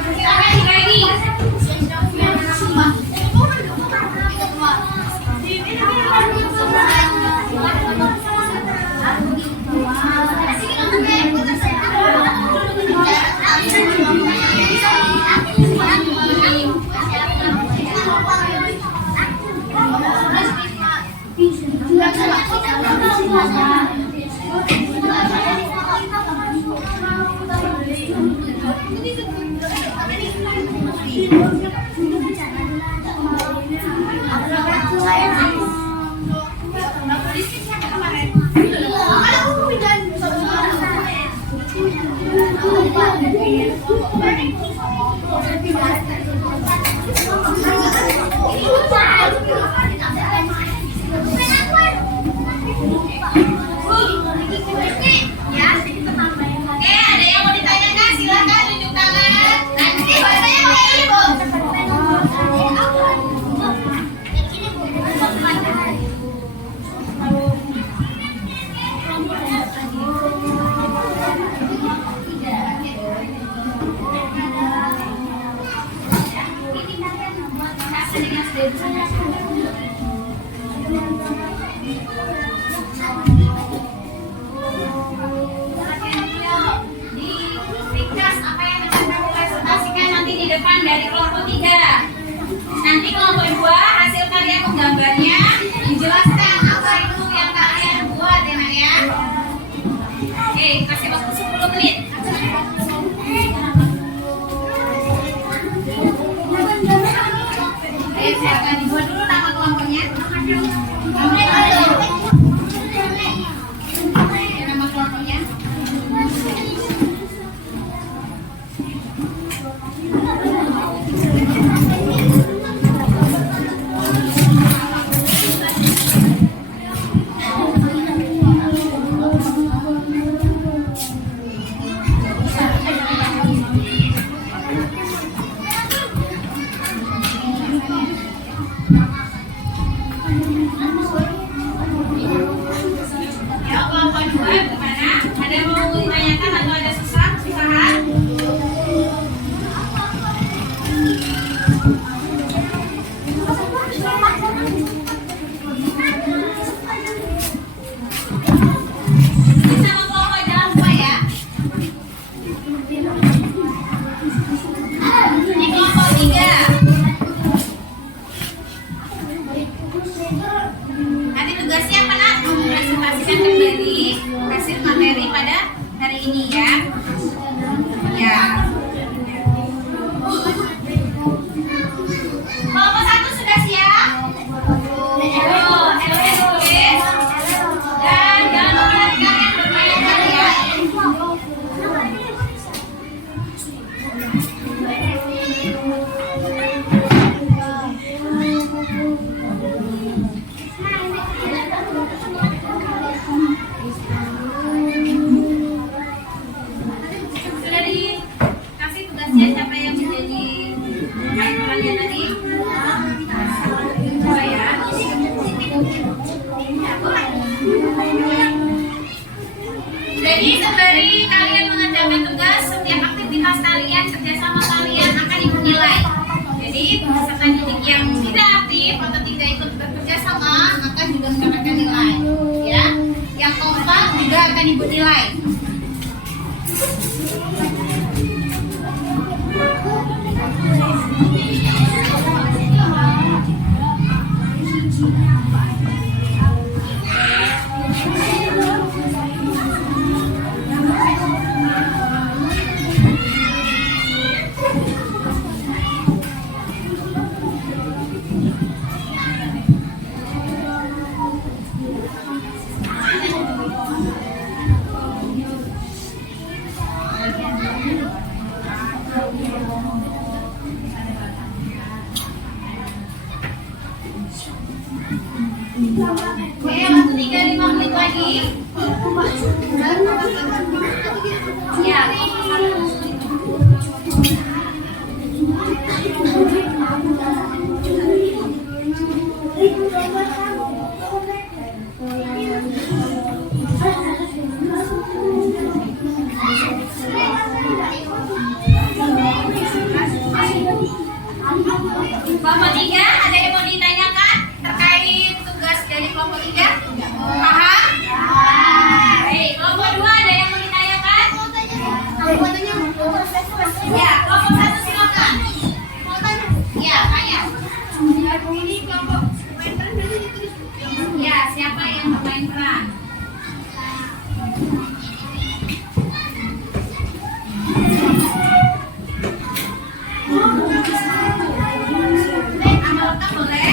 Silakan dibagi. Oke, ada yang mau ditanyakan? Silakan tunjuk tangan. Nanti bahasanya kayak ini, Bu. informasikan kembali hasil materi pada hari ini ya. Ya. Kelompok 1 sudah siap? LSS. Dan jangan lupa nanti kalian bermain ya. Sudah dikasih tugasnya siapa yang menjadi pemain perannya tadi? Coba ya. Jadi sembari kalian mengerjakan tugas, setiap aktivitas kalian, kerjasama kalian akan ibu nilai. Jadi peserta didik yang tidak aktif atau tidak ikut bekerja sama akan juga mendapatkan nilai. Ya, yang kompak juga akan ibu nilai. Oke, waktu 3-5 menit lagi. Ya. Kelompok 3, ada yang mau ditanyakan terkait tugas dari kelompok 3? Paham? Baik, kelompok 2 ada yang mau ditanyakan? Ya, kelompok 1 silakan. Ya, tanya. Ya, siapa yang bermain peran? Amalkan boleh?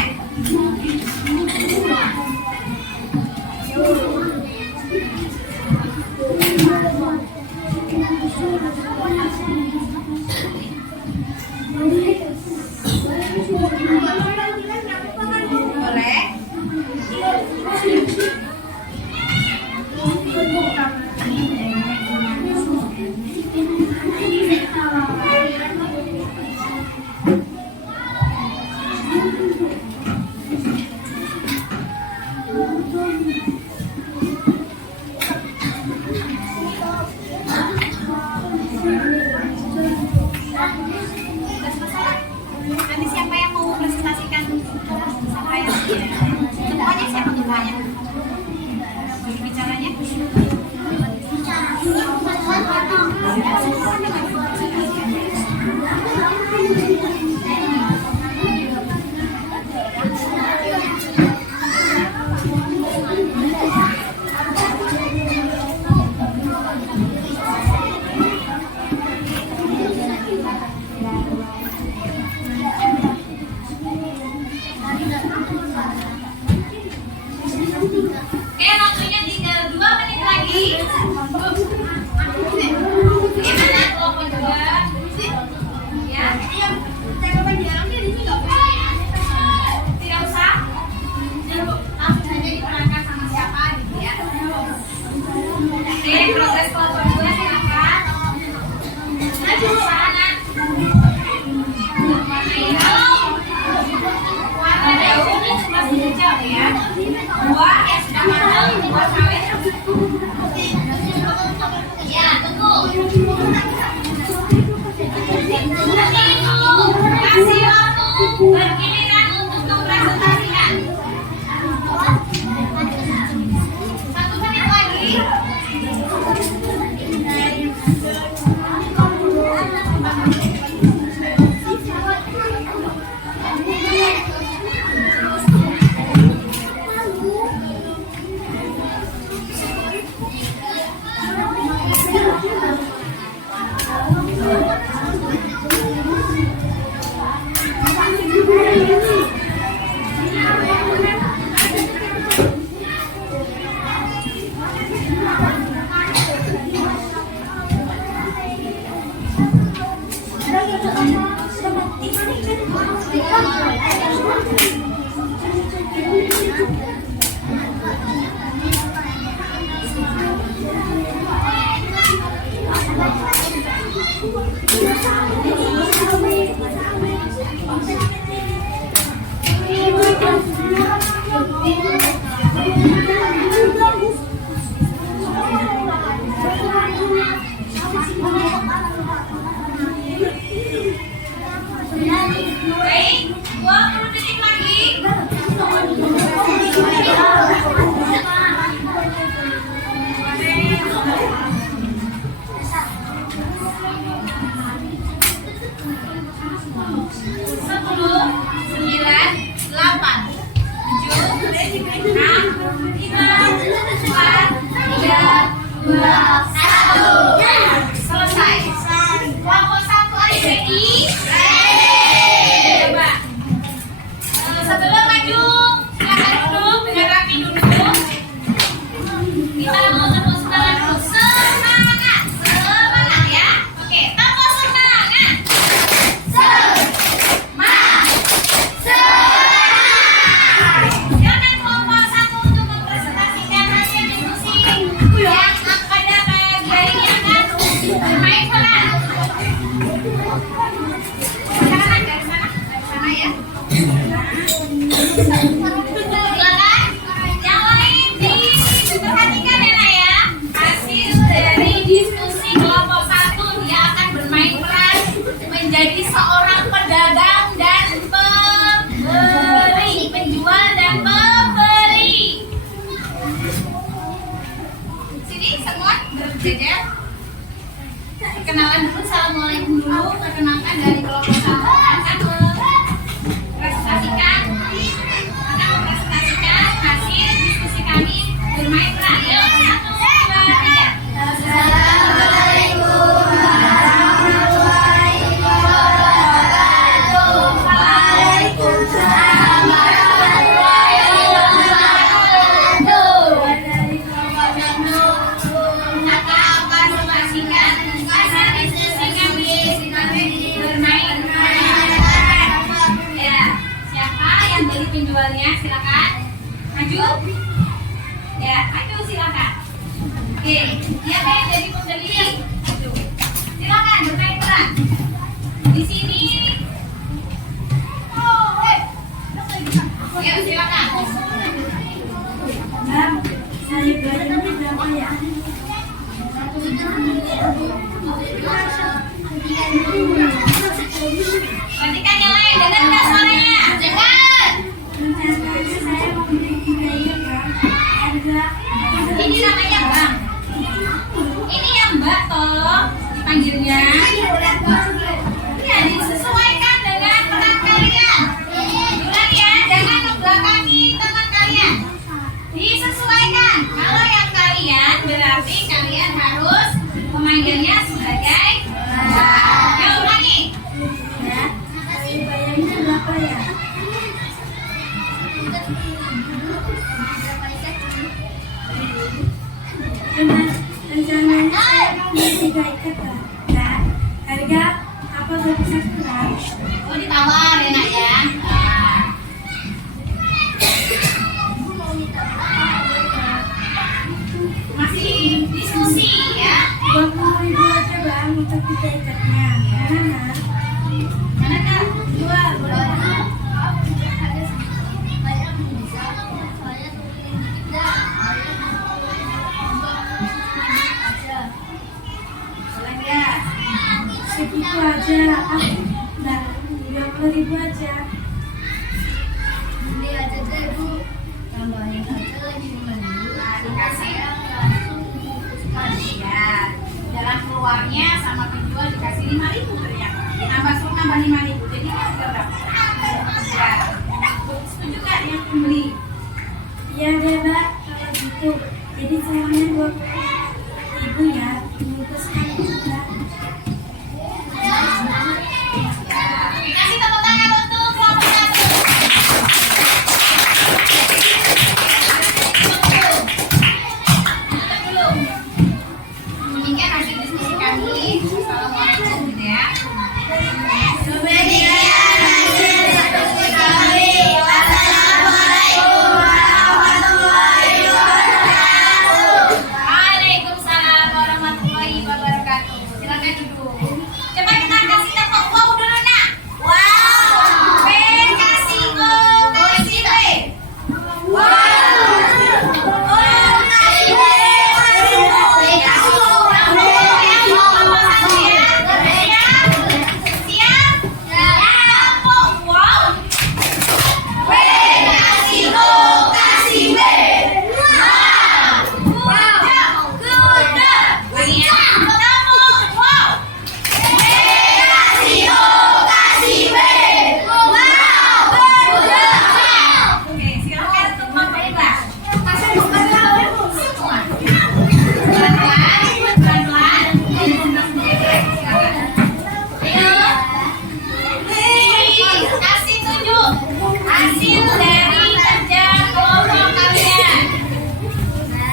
Boleh? Nanti siapa yang mau presentasikan sampai semuanya, siapa ketuanya? Bicaranya? Oke, waktunya tinggal 2 menit lagi. Gimana kelompok 2? Ya? Tidak usah? Langsung saja diperankan sama siapa gitu ya. Oke, progres kelompok 2 silakan. Sana. Warna hijau. Warna daun itu masih hijau ya. Buah yang sudah matang, buah sawit. Ya, tunggu. Nanti dulu, kasih waktu bergiliran untuk mempresentasikan. 1 menit lagi. Selesai. Kelompok 1 ABI. Coba. Sebelum maju, silakan duduk dengan rapi duduk. Kita mau tepuk semangat dulu. Semangat, semangat ya. Oke, tepuk semangat. Silakan kelompok 1 untuk mempresentasikan hasil diskusi yang pada pagi ini akan bermain peran. Silakan dari sana ya. Silakan. Yang lain diperhatikan ya Nak ya. Hasil dari diskusi kelompok 1 dia akan bermain peran menjadi seorang pedagang dan pembeli, penjual dan pembeli. Sini semua berjejer. Kenalan dulu, assalamualaikum dulu. Perkenalkan dari kelompok 1 akan mempresentasikan hasil diskusi kami bermain peran. Yuk, 1, 2, 3. Penjualnya silakan maju. Ya, maju silakan. Oke, siapa yang jadi pembeli? Maju. Silakan bermain peran. Di sini. Ya, silakan. Perhatikan yang lain, dengar nggak suaranya? Dengar. Ini namanya Bang. Ini yang Mbak tolong dipanggilnya. Ya, disesuaikan dengan peran kalian. Ulang ya, jangan membelakangi teman kalian. Disesuaikan. Kalau yang kalian berarti kalian harus memanggilnya sebagai Bang. Ya, ulangi. Ya. Bayarnya berapa ya? Rencananya saya mau beli 3 ikat dan harga apa bisa kurang? Oh, ditawar ya Nak ya. Masih diskusi ya. 20.000 aja Bang untuk 3 ikatnya. Gimana? Mana Kak? Jual berapa? Segitu aja, nah 20.000 aja. Beli aja deh Bu, tambahin aja lagi 5.000. Nah, dikasih ya. Jalan keluarnya sama penjual dikasih 5.000 ternyata. Ditambah suruh nambah 5.000. Jadi sudah berapa? Ya. Setuju nggak yang pembeli? Iya deh Mbak, kalau gitu. Jadi semuanya 20.000 ya. Bungkus kali juga. Kasih tepuk tangan untuk kelompok 1. Demikian hasil diskusi kami. Assalamualaikum gitu ya. Demikian hasil diskusi kami. Wassalamualaikum warahmatullahi wabarakatuh.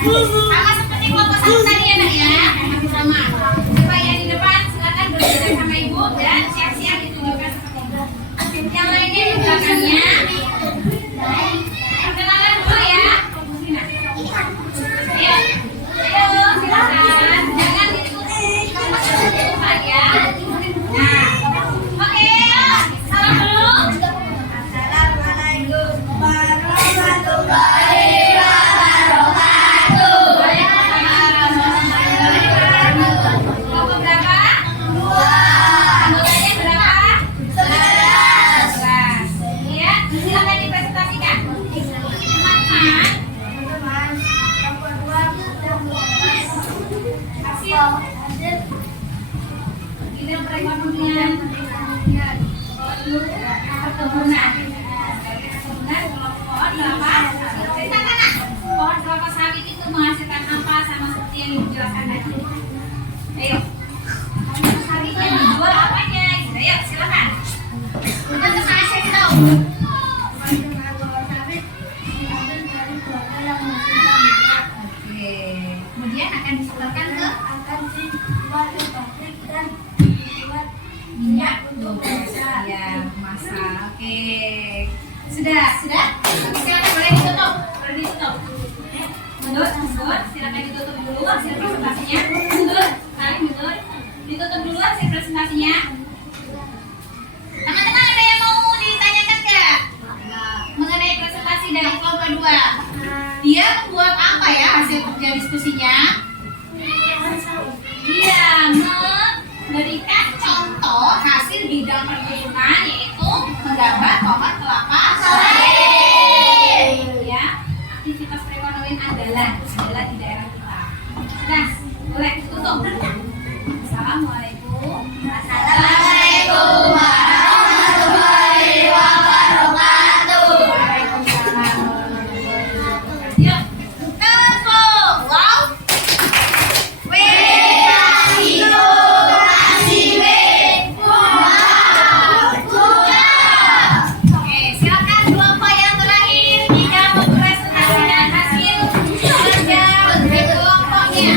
Sama seperti kelompok satu tadi ya nak ya. Sama. Coba yang di depan silakan berjalan sama ibu dan siap-siap ditunjukkan seperti itu. Yang lainnya di belakangnya. Perkenalan dulu ya. Ayo, ayo silakan. Jangan diikuti lupa ya. Nah, oke. Salam dulu. Assalamualaikum warahmatullahi wabarakatuh. Kelompok berapa? 2. Anggotanya berapa? 11. Ya, silakan dipresentasikan. Teman-teman. Hasil bidang perekonomian perkebunan pohon kelapa. Ceritakan nak, pohon kelapa sawit itu menghasilkan apa sama seperti yang dijelaskan tadi. Ayo, kelapa sawit yang dijual apanya? Ayo silakan. Untuk saya tahu. Oke, kemudian akan disebarkan ke minyak ya masak. Oke, sudah. Oke, silakan boleh ditutup. Mundur. Silakan ditutup dulu hasil presentasinya. Mundur. Ditutup dulu hasil presentasinya. Teman-teman ada yang mau ditanyakan nggak mengenai presentasi dari kelompok 2? Dia membuat apa ya hasil kerja diskusinya? Dia memberikan contoh hasil bidang perkebunan yaitu menggambar pohon kelapa sawit. Ya, aktivitas perekonomian andalan di daerah kita. Nah, boleh tutup. Assalamualaikum. Assalamualaikum warahmatullahi wabarakatuh. Waalaikumsalam warahmatullahi wabarakatuh. Yuk, tepuk. Wow. Oke, silakan kelompok yang terakhir tidak mempresentasikan hasil kerja kelompoknya.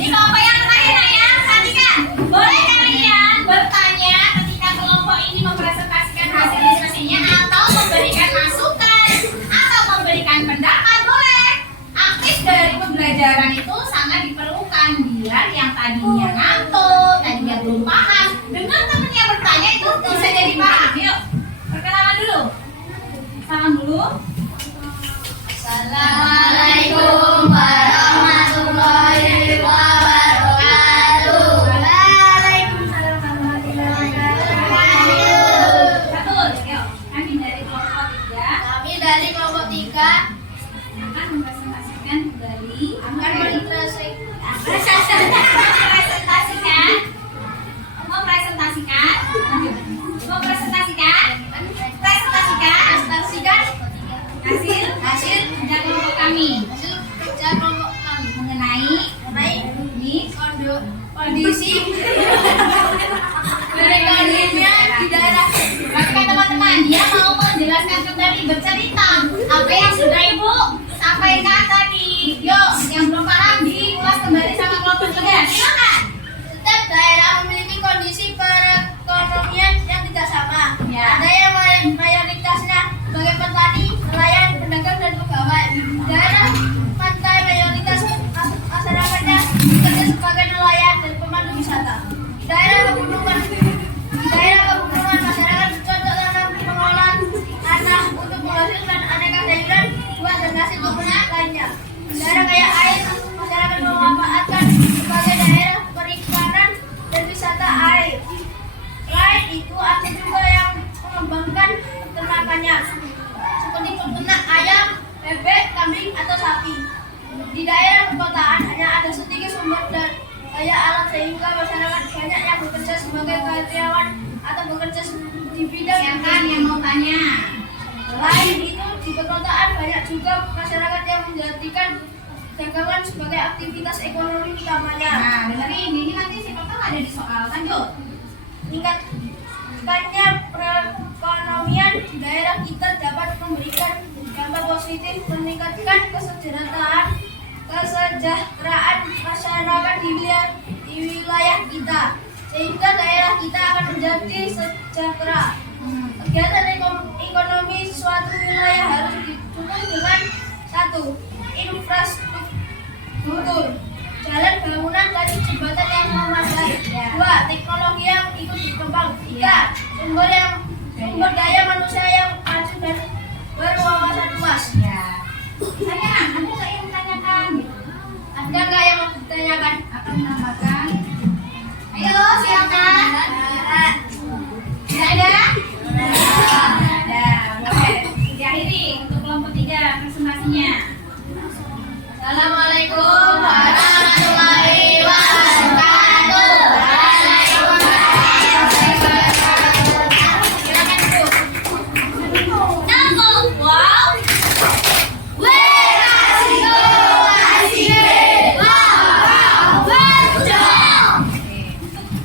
Di kelompok yang terakhir ya, perhatikan. Boleh kalian bertanya ketika kelompok ini mempresentasikan hasil diskusinya atau memberikan masukan atau memberikan pendapat, boleh. Aktif dari pembelajaran itu sangat diperlukan biar yang tadinya ngantuk, tadinya belum paham, dengan temennya bertanya itu bisa jadi paham. Yuk, perkenalan dulu. Salam dulu. Assalamualaikum warahmatullahi wabarakatuh. Waalaikumsalam warahmatullahi wabarakatuh. Satu, yuk. Kami dari kelompok 3 akan mempresentasikan kembali hasil kerja kelompok kami mengenai kondisi perekonomian di daerah. Maka teman-teman, dia mau menjelaskan kembali, bercerita apa yang sudah ibu sampaikan tadi. Yuk, yang belum paham diulas kembali sama kelompok 3. Silakan. Setiap daerah memiliki kondisi perekonomian yang tidak sama. Ya. Ada yang mayoritasnya sebagai petani, nelayan, pedagang, dan pegawai. Daerah pantai mayoritas masyarakatnya bekerja sebagai nelayan dan pemandu wisata. Di daerah pegunungan masyarakat cocok tanam pengolahan tanah untuk menghasilkan aneka sayuran, buah, dan hasil kebunan lainnya. Di daerah kaya air, masyarakat memanfaatkan sebagai daerah perikanan dan wisata air. Selain itu, ada juga yang mengembangkan peternakannya, seperti peternak ayam, bebek, kambing, atau sapi. Di daerah perkotaan hanya ada sedikit sumber daya alam sehingga masyarakat banyak yang bekerja sebagai karyawan atau bekerja di bidang Silakan yang mau tanya. lain. Itu di perkotaan banyak juga masyarakat yang menjadikan dagangan sebagai aktivitas ekonomi utamanya. Nah, dengerin, ini nanti siapa tahu ada di soal. Lanjut. Tingkat meningkatnya perekonomian daerah kita dapat memberikan dampak positif meningkatkan kesejahteraan masyarakat di wilayah kita, sehingga daerah kita akan menjadi sejahtera. Kegiatan ekonomi suatu wilayah harus didukung dengan 1. Infrastruktur, jalan, bangunan, dan jembatan yang memadai. 2. Teknologi yang ikut berkembang. 3. Sumber daya manusia yang maju dan berwawasan luas. Saya ada nggak yang menanyakan? Ada nggak yang mau ditanyakan? Akan menambahkan. Ayo, silakan. Tidak ada? Ada. Oke. Diakhiri untuk kelompok 3 presentasinya. Assalamualaikum warahmatullahi wabarakatuh. Silakan Bu. Nama wow.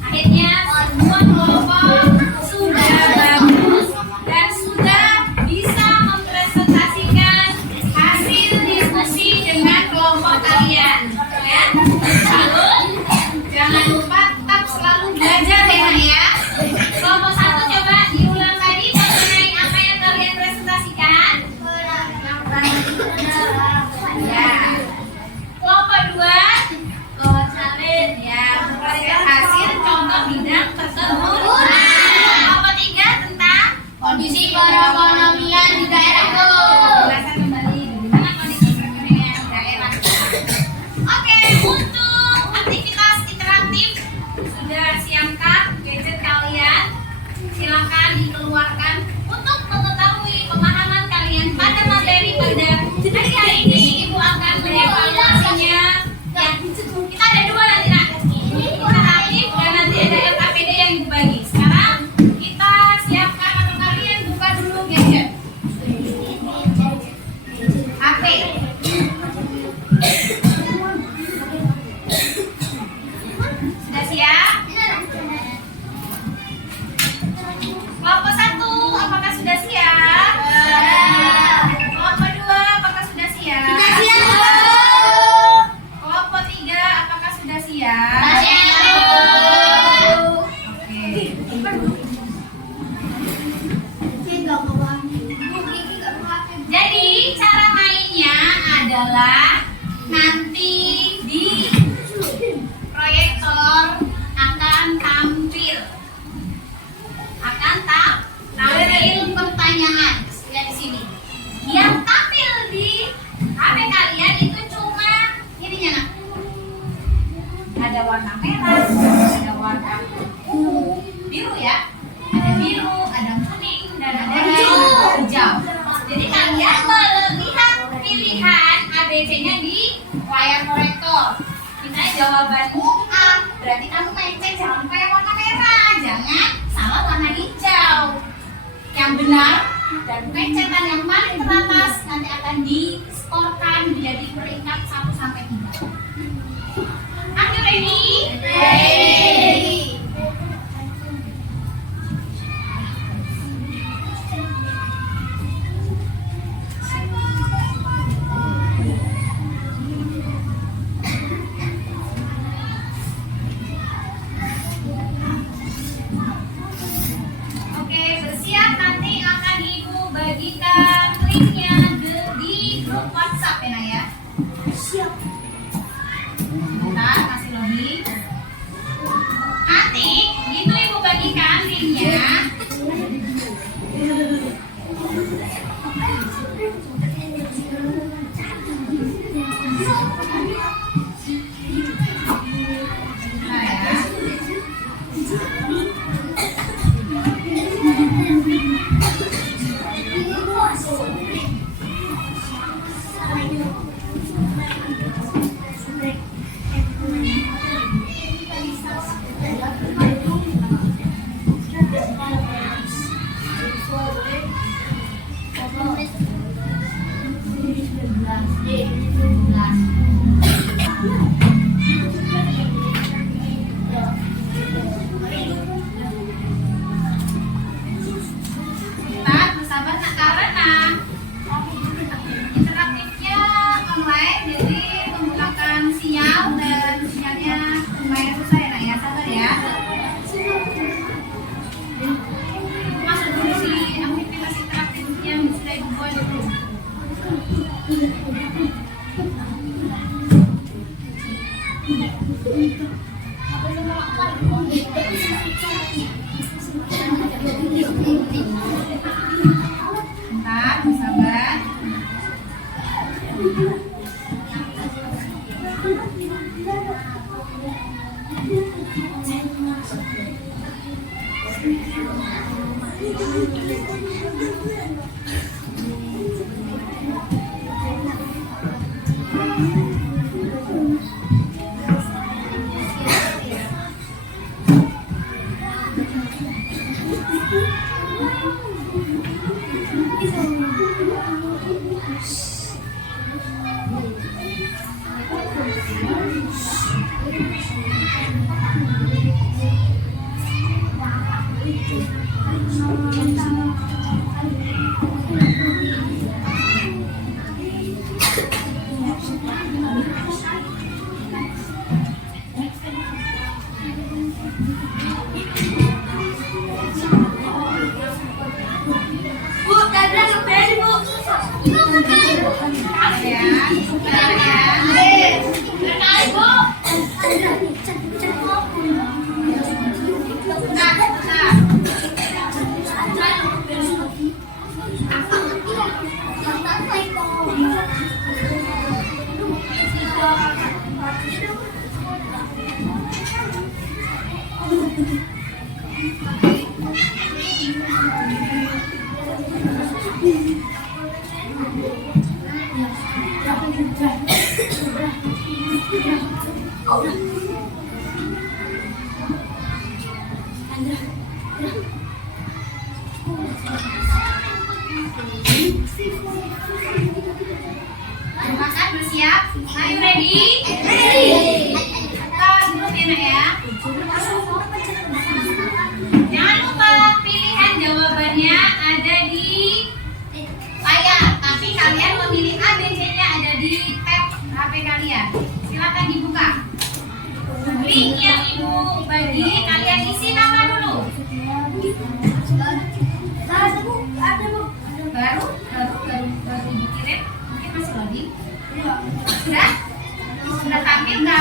Akhirnya semua kelompok sudah bagus dan sudah bisa mempresentasikan hasil diskusi dengan kelompok kalian, ya. Lalu jangan lupa tetap selalu belajar ya, Nak, ya. Kelompok 1 coba diulang tadi mengenai apa yang kalian presentasikan. Ya. Kelompok 2 ya, memberikan hasil contoh bidang tersebut. Kelompok 3 tentang Kondisi perekonomian di daerah itu. penjelasan kembali bagaimana kondisi perekonomian daerah. Oke, untuk aktivitas interaktif sudah siapkan gadget kalian. Silakan dikeluarkan untuk mengetahui pemahaman kalian pada materi pada hari ini. Ibu akan mengevaluasinya. Ya, kita ada 2 nanti, Nak. Interaktif dan nanti ada LKPD yang dibagi. Sekarang kita siapkan atau kalian buka dulu gadget. HP. Sudah siap? Kelompok 1, apakah sudah siap? Kelompok 2, apakah sudah siap? Kelompok 3, apakah sudah siap? Jadi cara mainnya adalah nanti di proyektor akan tampil pertanyaan. Lihat di sini. Yang tampil di HP kalian itu cuma ininya, Nak. Ada warna merah, ada warna biru ya. Ada biru, ada kuning, dan ada hijau. Jadi kalian melihat pilihan ABC-nya di layar proyektor. Misalnya jawabanmu A, berarti kamu mencet jangan lupa yang warna merah, jangan salah warna hijau. Yang benar dan pencetan yang paling teratas nanti akan diskorkan menjadi peringkat 1 sampai 3. Are you ready? Ready. Oke, bersiap, nanti akan Ibu bagikan linknya di grup WhatsApp ya, Nak, ya. Siap. Bentar, masih login. Bentar, sabar. Bu, Chandra ngapain Bu? Ya, bentar ya. Berkali Bu. Bentar, bentar. Makan bersiap. Are you ready? Kita duduk ya nak ya. Jangan lupa pilihan jawabannya ada di layar, tapi kalian memilih A, B, C-nya ada di tab HP kalian. Silakan dibuka. Link yang ibu bagi kalian isi nama dulu. Baru dikirim. Mungkin masih loading. Sudah tampil nggak?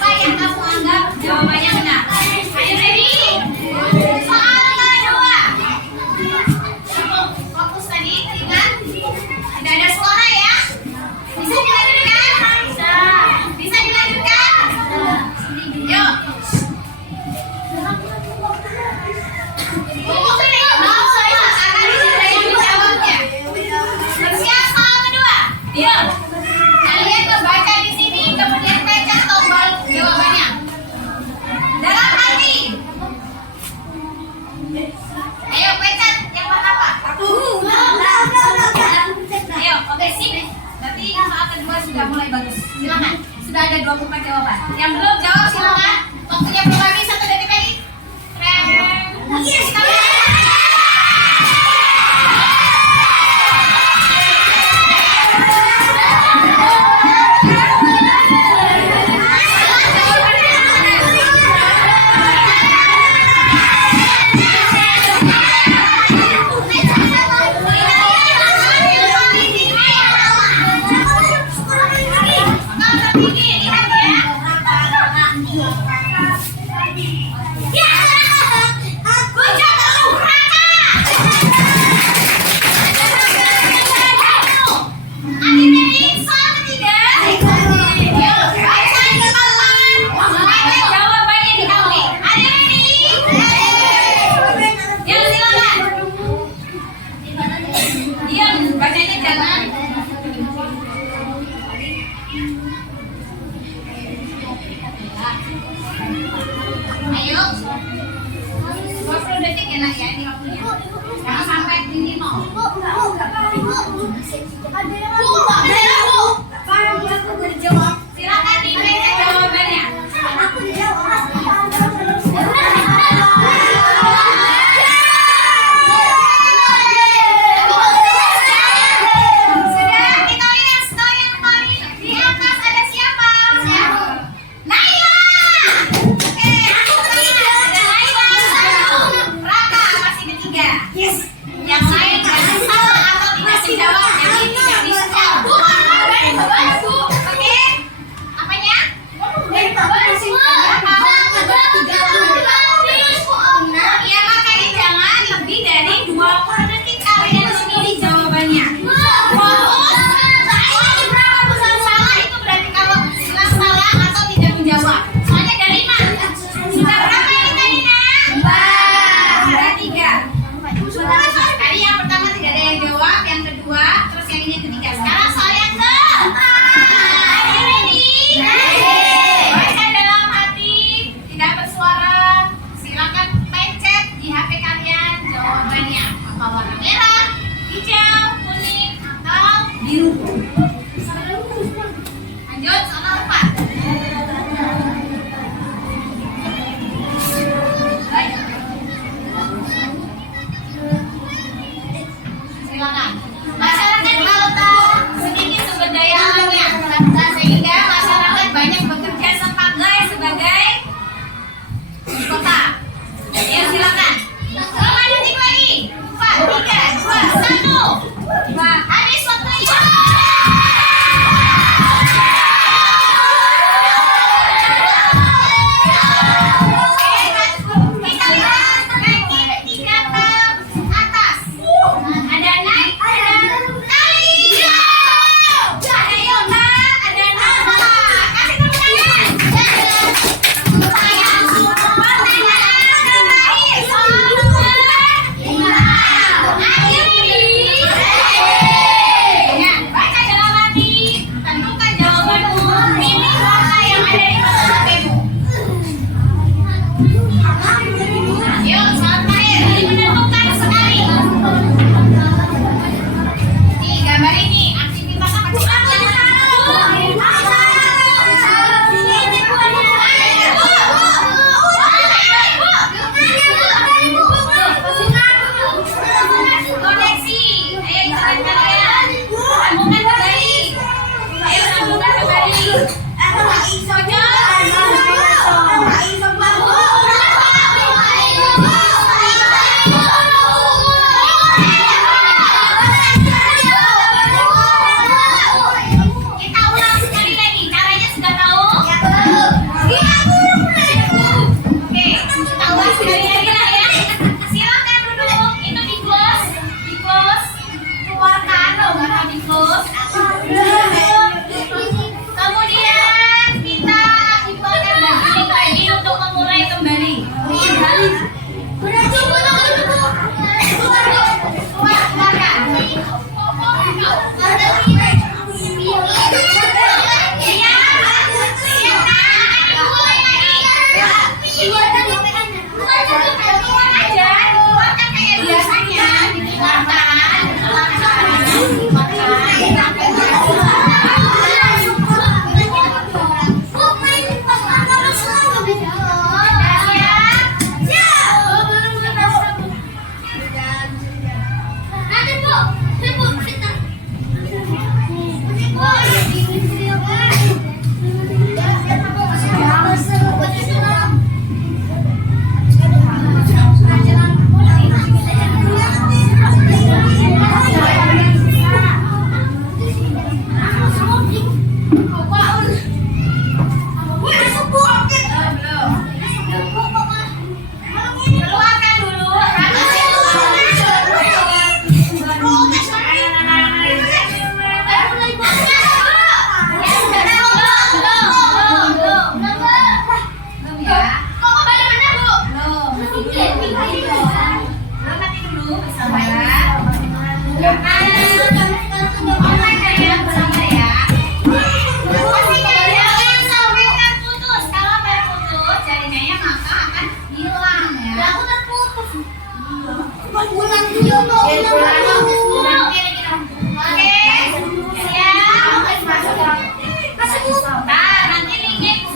apa yang kamu anggap jawabannya benar? Ayo ready? Soal kedua. Fokus tadi, ingat? Tidak ada suara ya? Bisa dilanjutkan? Bisa. Bisa dilanjutkan? Yuk. Bersiap soal kedua. Yuk. Kalian membaca di sini, kemudian pencet tombol jawabannya. Dalam hati. Ayo pencet yang warna apa? Ayo, oke sip. Berarti soal kedua sudah mulai bagus. Silakan. Sudah ada 24 jawaban. Yang belum jawab silakan. Waktunya belum lagi 1 detik lagi. Keren.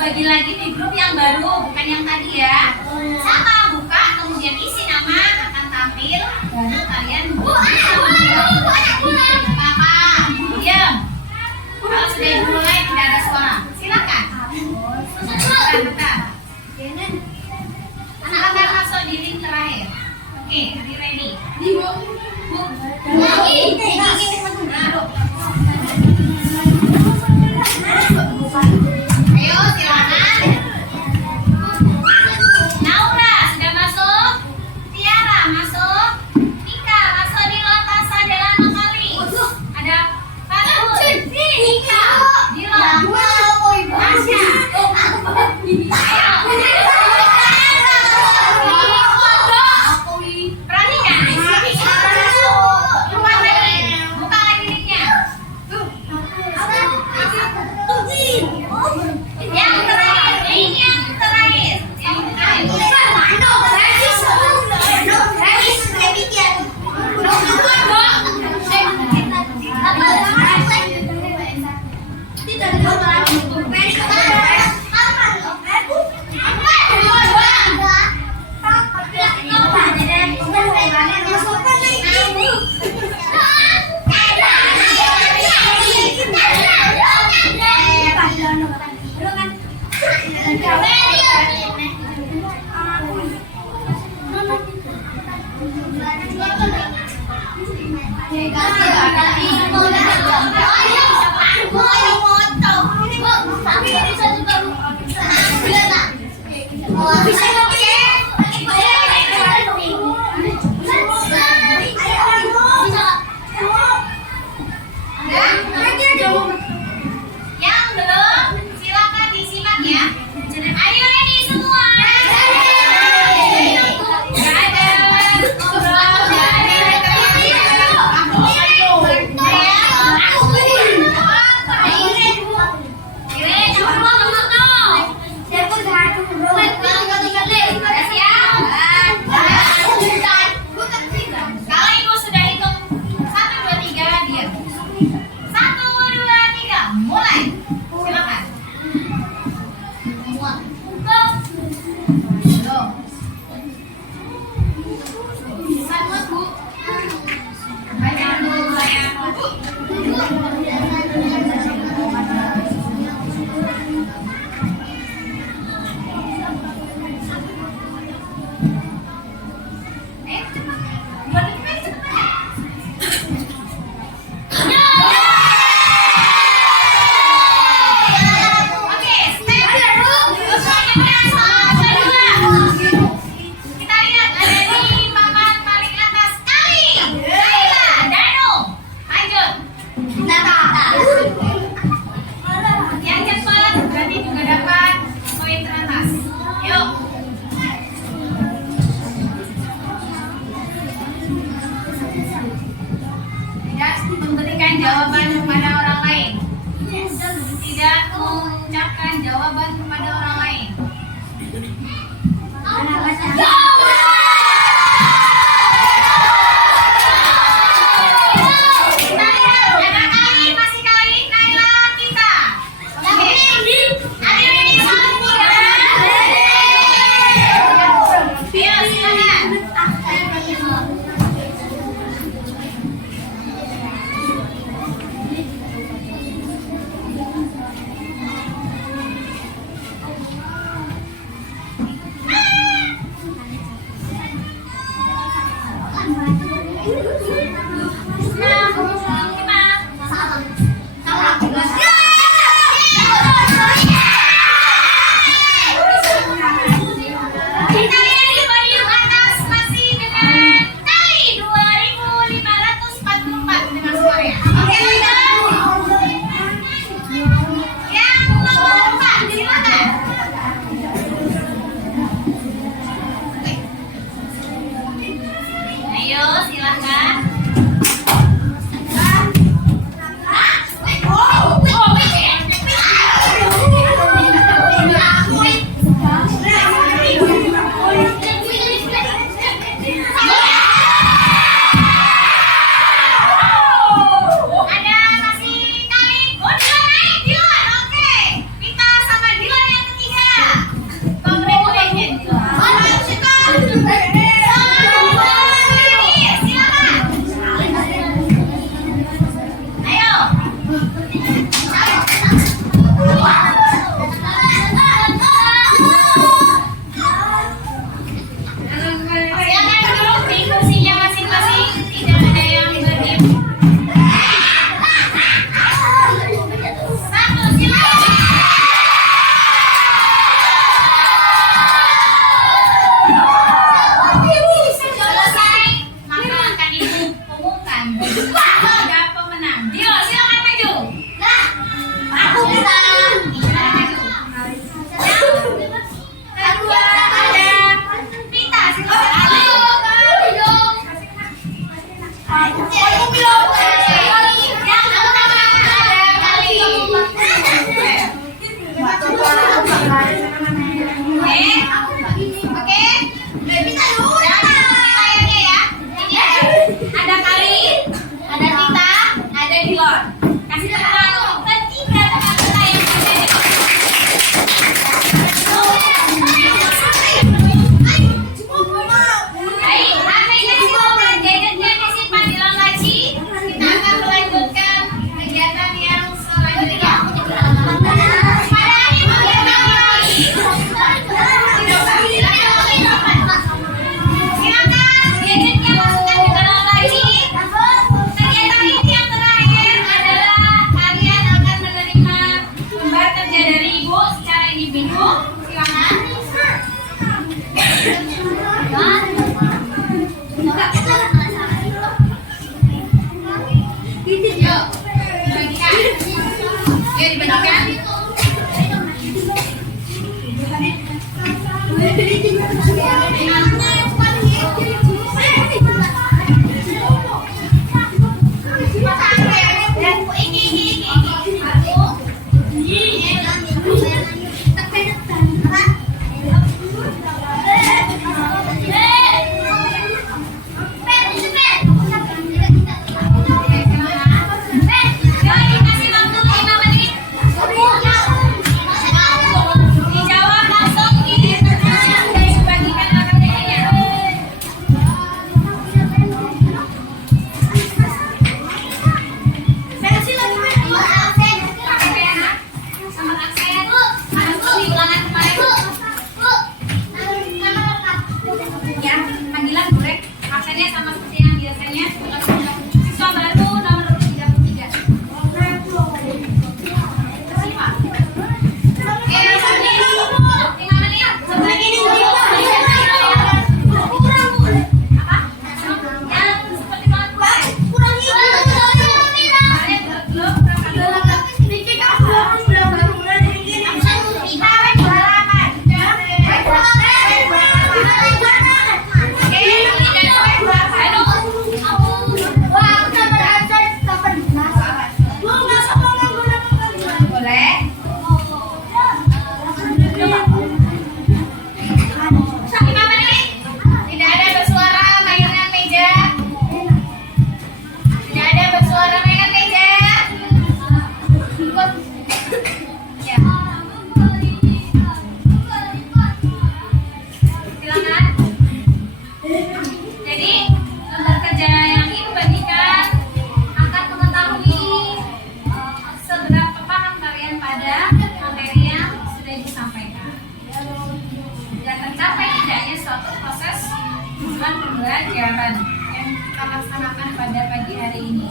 bagi lagi di grup yang baru, bukan yang tadi ya. Sama, buka, kemudian isi nama, akan tampil, baru kalian buka. Apa? Diam. Kalau sudah dimulai tidak ada suara, silakan. Bentar. Anak-anak masuk di link terakhir. Oke, ready? Ayo, silakan. Naura sudah masuk. Tiara masuk. Nika masuk di Lotasa Delano kali. Ada Fatul. Nika. Dila. Tasya. Perhatikan. Buka lagi linknya. Yang terakhir, yang terakhir. Yang belum, silakan disimak ya. Ayo ready semua. Gak ada ngobrol, gak ada kalau ibu sudah hitung 1, 2, 3 diam. 1, 2, 3 mulai. Silakan. Go. Satu, Bu. Baca dulu saya. Kita lihat ada di papan paling atas kali. Laila, Danu, lanjut. Yang cepat berarti juga dapat poin teratas. Yuk. Tidak memberikan jawaban kepada orang lain. Tidak mengucapkan jawaban kepada orang lain. Kita lihat ada kali, masih kali, Naila, kita. Oke. Ayo ini satu. Ayo silakan. diminum, silakan. Yuk, dibagikan. Yuk dibagikan. Dijawab langsung di dibagikan APT-nya. Sama saya tuh langsung di ulangan kemarin. Ya, panggilan burek. Aksennya sama seperti yang biasanya. Siswa baru nomor 33. Siapa? Oke, 5 menit. Sebelah ini dulu. Apa? Yang seperti kemarin. Kemarin belum boleh. 5 menit. Tidak ada bersuara mainan meja. Tidak ada bersuara mainan meja. Ya. Silakan. Jadi lembar kerja yang ibu bagikan akan mengetahui seberapa paham kalian pada materi yang sudah disampaikan dan tercapai tidaknya suatu proses tujuan pembelajaran yang kita laksanakan pada pagi hari ini.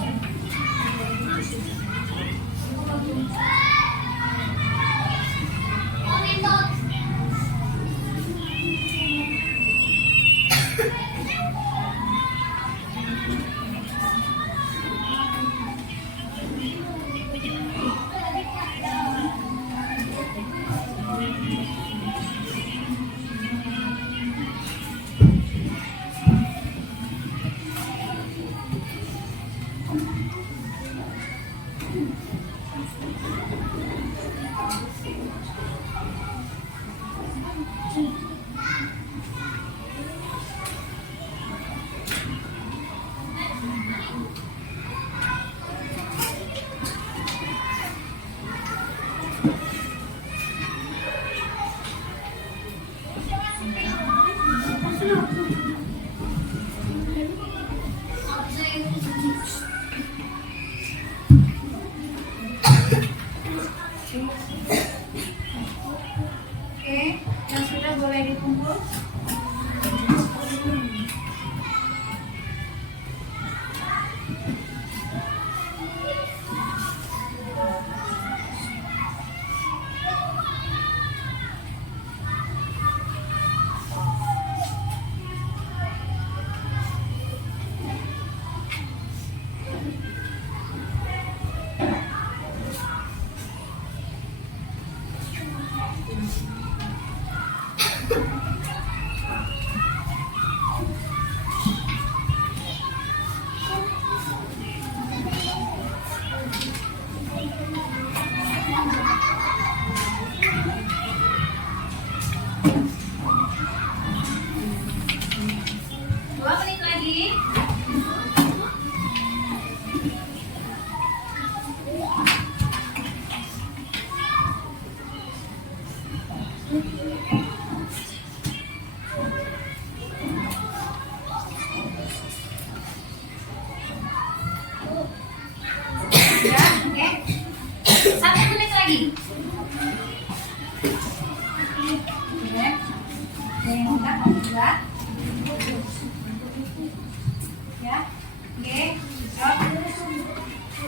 Oke, yang sudah boleh dikumpul.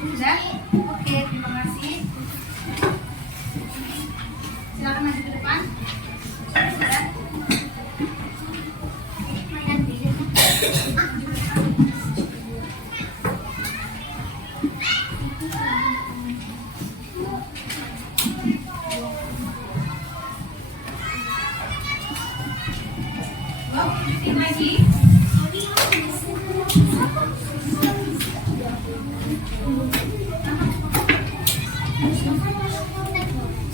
Sudah? Oke, terima kasih. Silakan maju ke depan. Sudah. Mainan bilik. Wow, lanjutin lagi.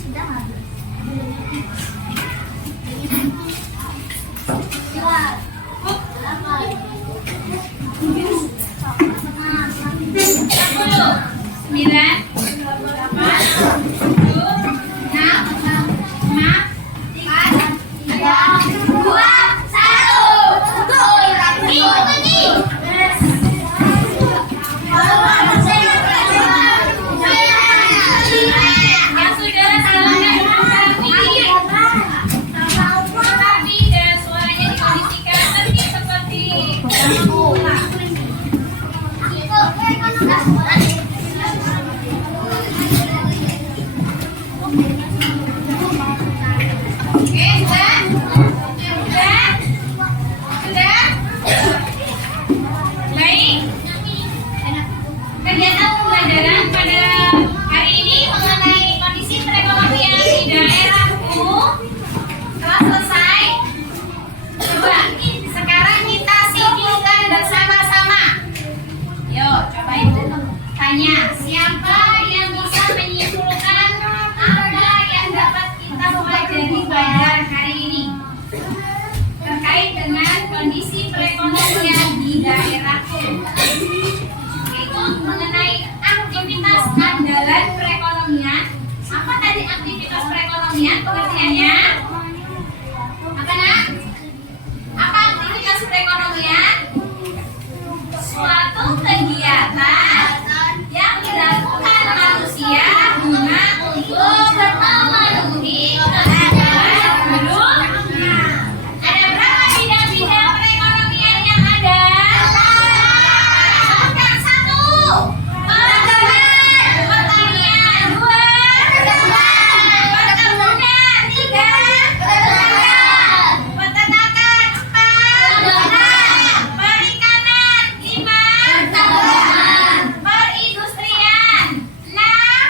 Sudah habis. Sembilan, delapan, tujuh, enam, lima, Tiga, dua, satu. yang sudah salahkan rapi dan suaranya dikondisikan tertib seperti bola. Oke, sudah? Sudah? Baik. Kegiatan pembelajaran pada hari ini mengenai kondisi perekonomian di daerahku telah selesai. Coba sekarang kita simpulkan bersama-sama. Yuk, coba ibu tanya, siapa yang bisa menyimpulkan apa yang dapat kita pelajari pada hari ini terkait dengan kondisi perekonomian di daerahku, yaitu mengenai aktivitas andalan perekonomian. Apa tadi aktivitas perekonomian pengertiannya? Apa nak? Apa aktivitas perekonomian? Suatu kegiatan yang dilakukan manusia guna untuk memenuhi kebutuhan hidup. Ada berapa bidang-bidang perekonomian yang ada? Sebutkan satu. Pertanian. Dua. Perkebunan. Tiga. Peternakan. Empat. Perikanan. Lima. Perindustrian. Enam.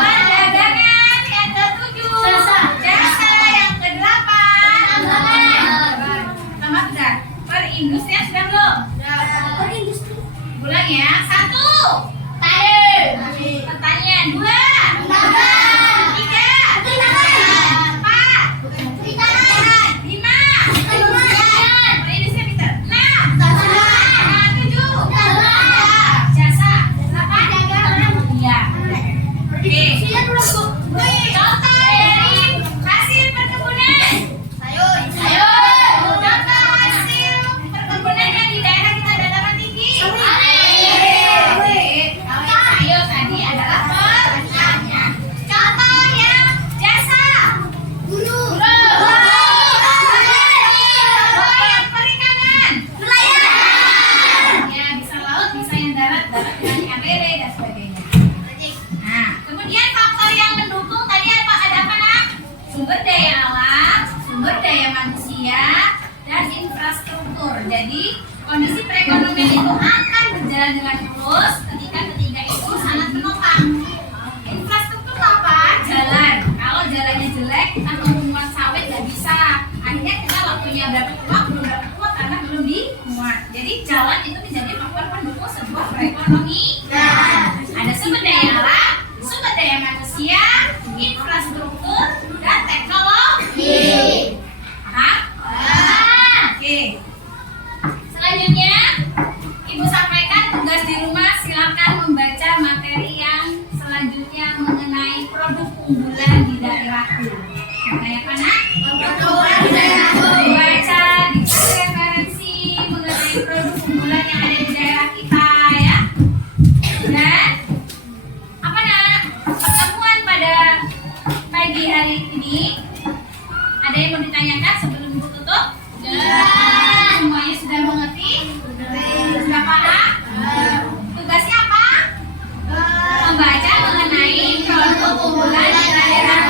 Perdagangan. Yang ketujuh. Jasa. Yang kedelapan. Tambah sudah. Perindustrian sudah belum? Ulang ya. Satu. Pertanian. Dua. Tiga. Empat. Lima. Perindustrian Peter. Enam. Tujuh. Jasa. Delapan. Iya. Oke. Contoh dari hasil perkebunan. Contoh hasil perkebunan yang di daerah kita dataran tinggi. Sayur tadi adalah pertanian. Contoh yang jasa. Contoh yang perikanan. Ya, bisa laut, bisa yang darat dengan ikan lele dan sebagainya. Nah, kemudian faktor yang mendukung tadi ada apa nak? Sumber daya alam, sumber daya manusia, dan infrastruktur. Jadi kondisi perekonomian itu akan berjalan dengan mulus ketika ketiga itu sangat menopang. Infrastruktur apa? Jalan. Kalau jalannya jelek, kita mau memuat sawit nggak bisa. Akhirnya kita waktunya berapa kuat, belum berapa kuat karena belum dimuat. Jadi jalan itu menjadi faktor pendukung sebuah perekonomian. Ada sumber daya alam, sumber daya manusia, infrastruktur, dan teknologi. Paham? Oke. Selanjutnya, Ibu sampaikan tugas di rumah. Silakan membaca materi yang selanjutnya mengenai produk unggulan di daerahku. Mengenai apa nak? Produk unggulan di daerahku. Baca, dikasih referensi mengenai produk unggulan yang ada di daerah kita ya. Dan apa nak? Pertemuan pada pagi hari ini ada yang mau ditanyakan sebelum Ibu tutup? Semuanya sudah mengerti? Sudah paham? Tugasnya apa? Membaca mengenai produk unggulan di daerah.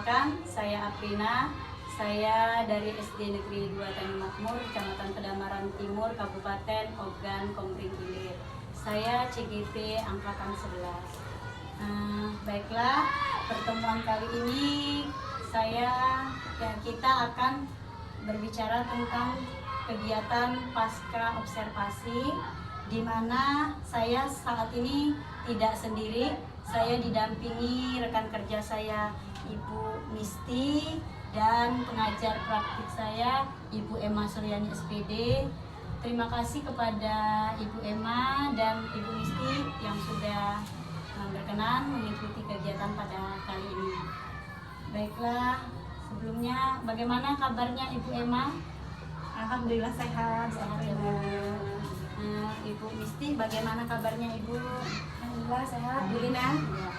Perkenalkan, saya Aprina. Saya dari SD Negeri 2 Tanjung Makmur, Kecamatan Kedamaran Timur, Kabupaten Ogan Komering Ilir. Saya CGP Angkatan 11. Baiklah, pertemuan kali ini kita akan berbicara tentang kegiatan pasca observasi, di mana saya saat ini tidak sendiri. Saya didampingi rekan kerja saya, Ibu Misti, dan pengajar praktik saya, Ibu Emma Suryani SPD. Terima kasih kepada Ibu Emma dan Ibu Misti yang sudah berkenan mengikuti kegiatan pada kali ini. Baiklah, sebelumnya bagaimana kabarnya Ibu Emma? Alhamdulillah sehat. Ibu Misti, bagaimana kabarnya Ibu? Alhamdulillah sehat. Bu Lina? Ya.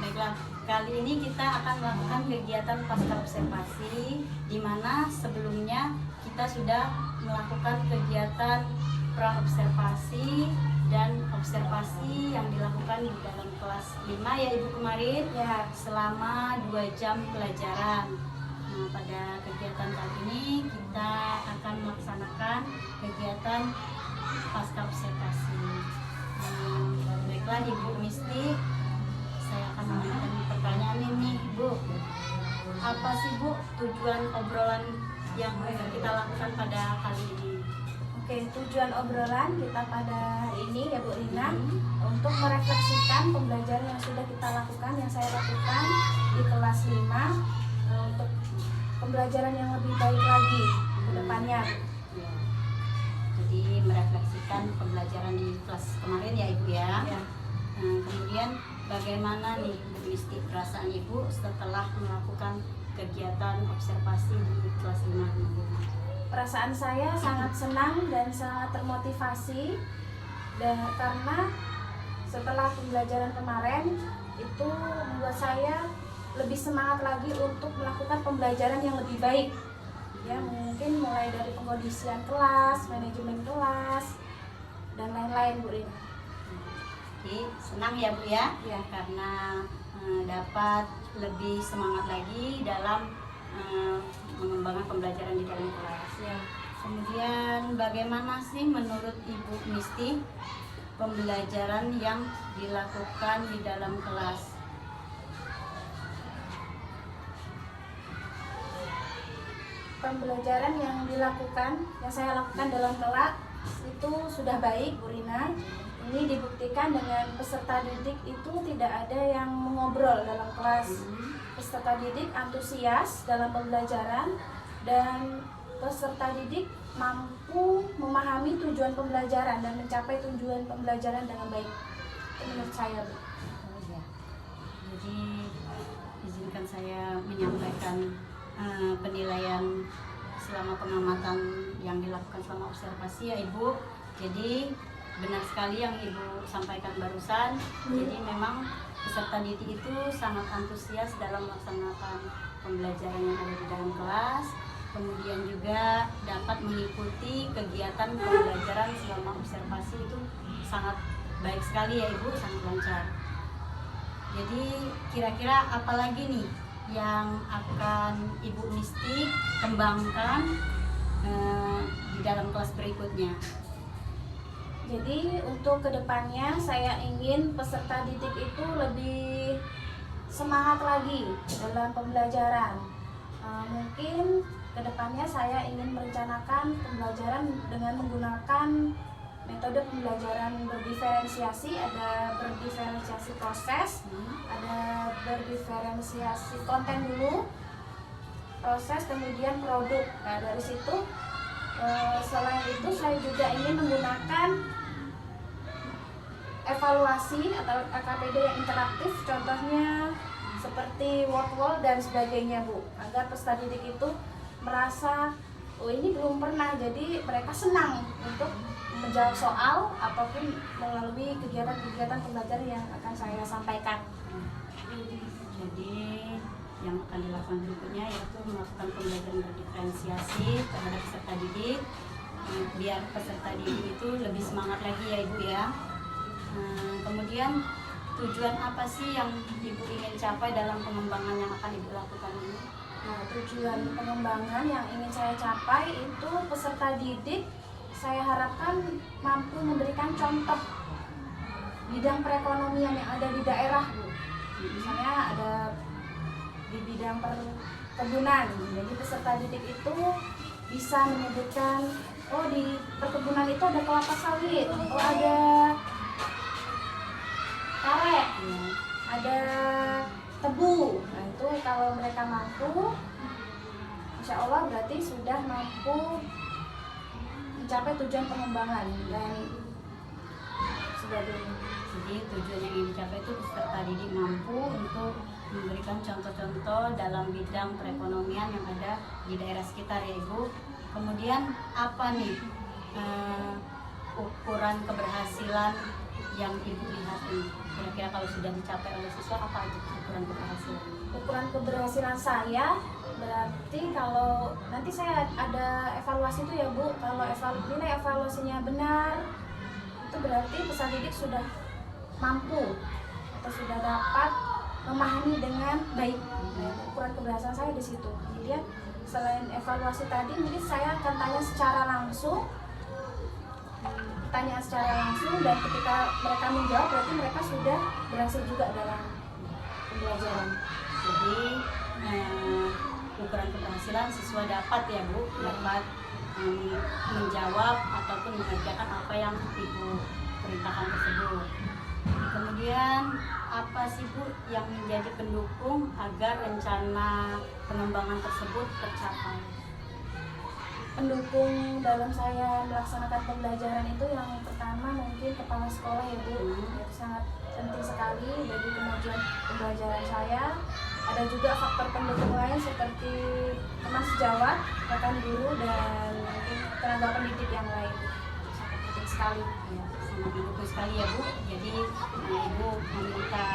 Baiklah, kali ini kita akan melakukan kegiatan pasca observasi, di mana sebelumnya kita sudah melakukan kegiatan pra-observasi dan observasi yang dilakukan di dalam kelas 5 ya Ibu kemarin, Ya. selama 2 jam pelajaran. Nah, pada kegiatan kali ini kita akan melaksanakan kegiatan pasca observasi. Baiklah Ibu Misti, saya akan menanyakan pertanyaan ini Bu. Apa sih Bu tujuan obrolan yang kita lakukan pada kali ini? Oke, tujuan obrolan kita pada hari ini ya Bu Lina, untuk merefleksikan pembelajaran yang sudah kita lakukan, yang saya lakukan di kelas 5, untuk pembelajaran yang lebih baik lagi ke depannya. Ya. Jadi merefleksikan pembelajaran di kelas kemarin ya Ibu ya. Ya. Kemudian bagaimana nih Bu Misti perasaan Ibu setelah melakukan kegiatan observasi di kelas 5 ini? Perasaan saya sangat senang dan sangat termotivasi, dan karena setelah pembelajaran kemarin itu membuat saya lebih semangat lagi untuk melakukan pembelajaran yang lebih baik. Ya, mungkin mulai dari pengkondisian kelas, manajemen kelas, dan lain-lain Bu Rina. Jadi senang ya Bu ya, Ya. karena dapat lebih semangat lagi dalam mengembangkan pembelajaran di dalam kelas. Ya. Kemudian bagaimana sih menurut Ibu Misti pembelajaran yang dilakukan di dalam kelas? Pembelajaran yang saya lakukan dalam kelas itu sudah baik Bu Rina. Ini dibuktikan dengan peserta didik itu tidak ada yang mengobrol dalam kelas. Peserta didik antusias dalam pembelajaran, dan peserta didik mampu memahami tujuan pembelajaran dan mencapai tujuan pembelajaran dengan baik. Itu menurut saya Bu. Oh ya. Jadi izinkan saya menyampaikan penilaian selama pengamatan yang dilakukan selama observasi ya Ibu. Jadi benar sekali yang Ibu sampaikan barusan. Jadi memang peserta didik itu sangat antusias dalam melaksanakan pembelajaran yang ada di dalam kelas. Kemudian juga dapat mengikuti kegiatan pembelajaran selama observasi itu sangat baik sekali ya Ibu, sangat lancar. Jadi kira-kira apa lagi nih yang akan Ibu Misti kembangkan di dalam kelas berikutnya? Jadi untuk kedepannya saya ingin peserta didik itu lebih semangat lagi dalam pembelajaran. Mungkin kedepannya saya ingin merencanakan pembelajaran dengan menggunakan metode pembelajaran berdiferensiasi. Ada berdiferensiasi proses, ada berdiferensiasi konten dulu, proses, kemudian produk. Nah dari situ selain itu saya juga ingin menggunakan evaluasi atau KPD yang interaktif, contohnya seperti word wall dan sebagainya Bu, agar peserta didik itu merasa oh ini belum pernah, jadi mereka senang untuk menjawab soal apapun melalui kegiatan-kegiatan pembelajaran yang akan saya sampaikan. Jadi yang akan dilakukan berikutnya yaitu melakukan pembelajaran berdiferensiasi terhadap peserta didik, biar peserta didik itu lebih semangat lagi ya Ibu ya. Kemudian tujuan apa sih yang Ibu ingin capai dalam pengembangan yang akan Ibu lakukan ini? Nah, tujuan pengembangan yang ingin saya capai itu peserta didik saya harapkan mampu memberikan contoh bidang perekonomian yang ada di daerah, Bu. Misalnya ada di bidang perkebunan, jadi peserta didik itu bisa menyebutkan, oh di perkebunan itu ada kelapa sawit, oh ada karet, ada tebu. Nah itu kalau mereka mampu, insya Allah berarti sudah mampu mencapai tujuan pengembangan dan sebagainya. Jadi tujuan yang ingin dicapai itu peserta didik mampu untuk memberikan contoh-contoh dalam bidang perekonomian yang ada di daerah sekitar ya Ibu. Kemudian apa nih ukuran keberhasilan yang Ibu lihat nih? Kira-kira kalau sudah dicapai oleh siswa apa aja ukuran keberhasilan? Ukuran keberhasilan saya berarti kalau nanti saya ada evaluasi itu ya Bu, kalau nilai evaluasinya benar itu berarti peserta didik sudah mampu atau sudah dapat memahami dengan baik. Nah, ukuran keberhasilan saya di situ. Kemudian selain evaluasi tadi, mungkin saya akan tanya secara langsung, dan ketika mereka menjawab berarti mereka sudah berhasil juga dalam pembelajaran. Jadi ukuran keberhasilan siswa dapat ya Bu, dapat menjawab ataupun mengerjakan apa yang Ibu perintahkan tersebut. Kemudian apa sih Bu yang menjadi pendukung agar rencana pengembangan tersebut tercapai? Pendukung dalam saya melaksanakan pembelajaran itu yang pertama mungkin kepala sekolah ya Bu, itu sangat penting sekali bagi kemajuan pembelajaran saya. Ada juga faktor pendukung lain seperti teman sejawat, rekan guru, dan mungkin tenaga pendidik yang lain. Sangat penting sekali. Ya, sangat mendukung sekali ya Bu. Jadi Ibu meminta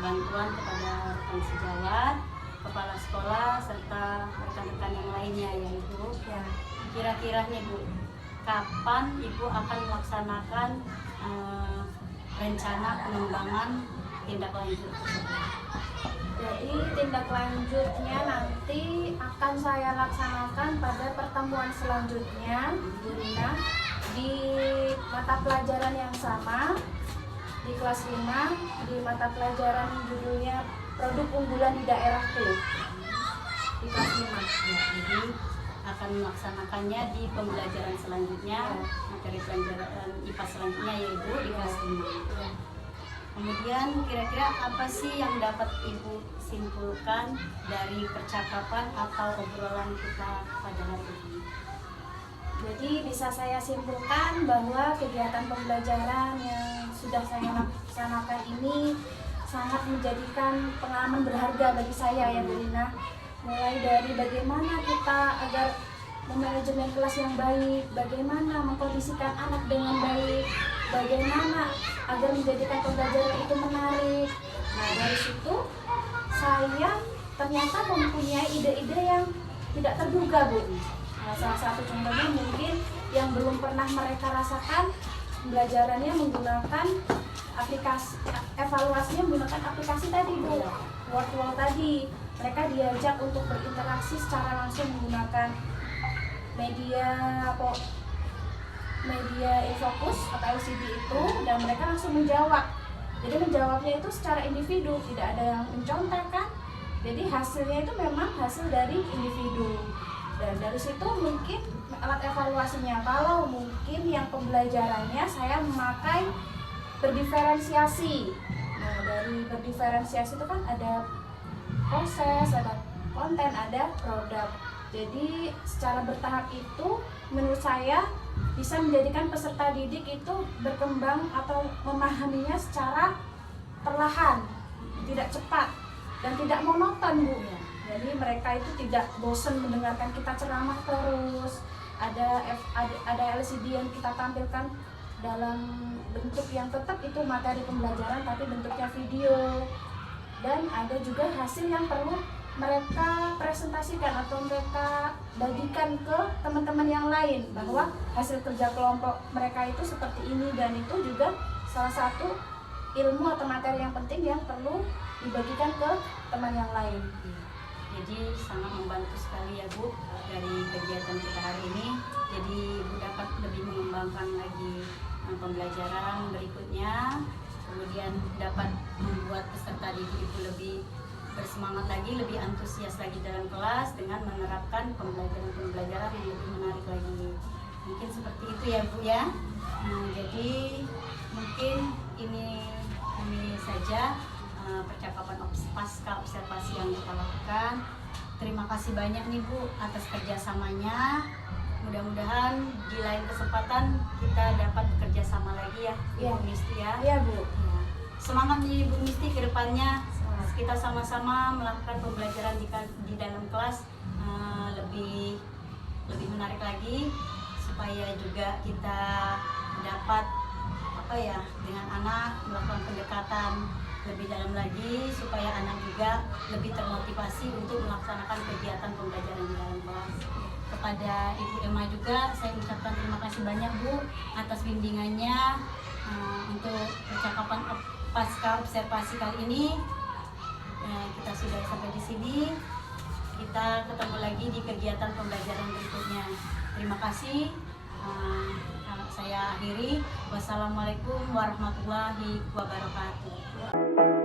bantuan kepada rekan sejawat, kepala sekolah, serta rekan-rekan yang lainnya ya Ibu. Ya. Kira-kira nih Bu, kapan Ibu akan melaksanakan rencana pengembangan tindak lanjut tersebut? Jadi tindak lanjutnya nanti akan saya laksanakan pada pertemuan selanjutnya, Bu Rina, di mata pelajaran yang sama, di kelas 5, di mata pelajaran judulnya Produk Unggulan di Daerahku, di kelas 5. Ya, jadi akan melaksanakannya di pembelajaran selanjutnya, materi pelajaran IPA selanjutnya yaitu di kelas 5. Kemudian kira-kira apa sih yang dapat Ibu simpulkan dari percakapan atau obrolan kita pada hari ini? Jadi bisa saya simpulkan bahwa kegiatan pembelajaran yang sudah saya laksanakan ini sangat menjadikan pengalaman berharga bagi saya ya Bu Rina. Mulai dari bagaimana kita agar memanajemen kelas yang baik, bagaimana mengkondisikan anak dengan baik, bagaimana agar menjadikan pembelajaran itu menarik. Nah dari situ saya ternyata mempunyai ide-ide yang tidak terduga Bu. Nah, salah satu contohnya mungkin yang belum pernah mereka rasakan pembelajarannya menggunakan aplikasi, evaluasinya menggunakan aplikasi tadi Bu, Wordwall tadi. Mereka diajak untuk berinteraksi secara langsung menggunakan media infocus atau LCD itu, dan mereka langsung menjawab. Jadi menjawabnya itu secara individu, tidak ada yang mencontohkan. Jadi hasilnya itu memang hasil dari individu. Dan dari situ mungkin alat evaluasinya, kalau mungkin yang pembelajarannya saya memakai berdiferensiasi. Nah dari berdiferensiasi itu kan ada proses, ada konten, ada produk. Jadi secara bertahap itu menurut saya bisa menjadikan peserta didik itu berkembang atau memahaminya secara perlahan, tidak cepat dan tidak monoton Bu. Jadi mereka itu tidak bosan mendengarkan kita ceramah terus. Ada LCD yang kita tampilkan dalam bentuk yang tetap itu materi pembelajaran tapi bentuknya video. Dan ada juga hasil yang perlu mereka presentasikan atau mereka bagikan ke teman-teman yang lain bahwa hasil kerja kelompok mereka itu seperti ini, dan itu juga salah satu ilmu atau materi yang penting yang perlu dibagikan ke teman yang lain. Jadi sangat membantu sekali ya Bu dari kegiatan kita hari ini. Jadi Ibu dapat lebih mengembangkan lagi pembelajaran berikutnya, kemudian dapat membuat peserta didik Ibu lebih bersemangat lagi, lebih antusias lagi dalam kelas dengan menerapkan pembelajaran yang lebih menarik lagi. Mungkin seperti itu ya Bu ya. Jadi mungkin ini saja percakapan pasca observasi yang kita lakukan. Terima kasih banyak nih Bu atas kerjasamanya. Mudah-mudahan di lain kesempatan kita dapat bekerja sama lagi ya, Iya. Bu Misti ya. Iya Bu. Ya. Semangat nih Bu Misti ke depannya. Kita sama-sama melakukan pembelajaran di dalam kelas lebih menarik lagi, supaya juga kita dapat dengan anak melakukan pendekatan lebih dalam lagi, supaya anak juga lebih termotivasi untuk melaksanakan kegiatan pembelajaran di dalam kelas. Kepada Ibu Emma juga saya ucapkan terima kasih banyak Bu atas bimbingannya untuk percakapan pasca observasi kali ini. Kita sudah sampai di sini. Kita ketemu lagi di kegiatan pembelajaran berikutnya. Terima kasih. Saya akhiri. Wassalamualaikum warahmatullahi wabarakatuh.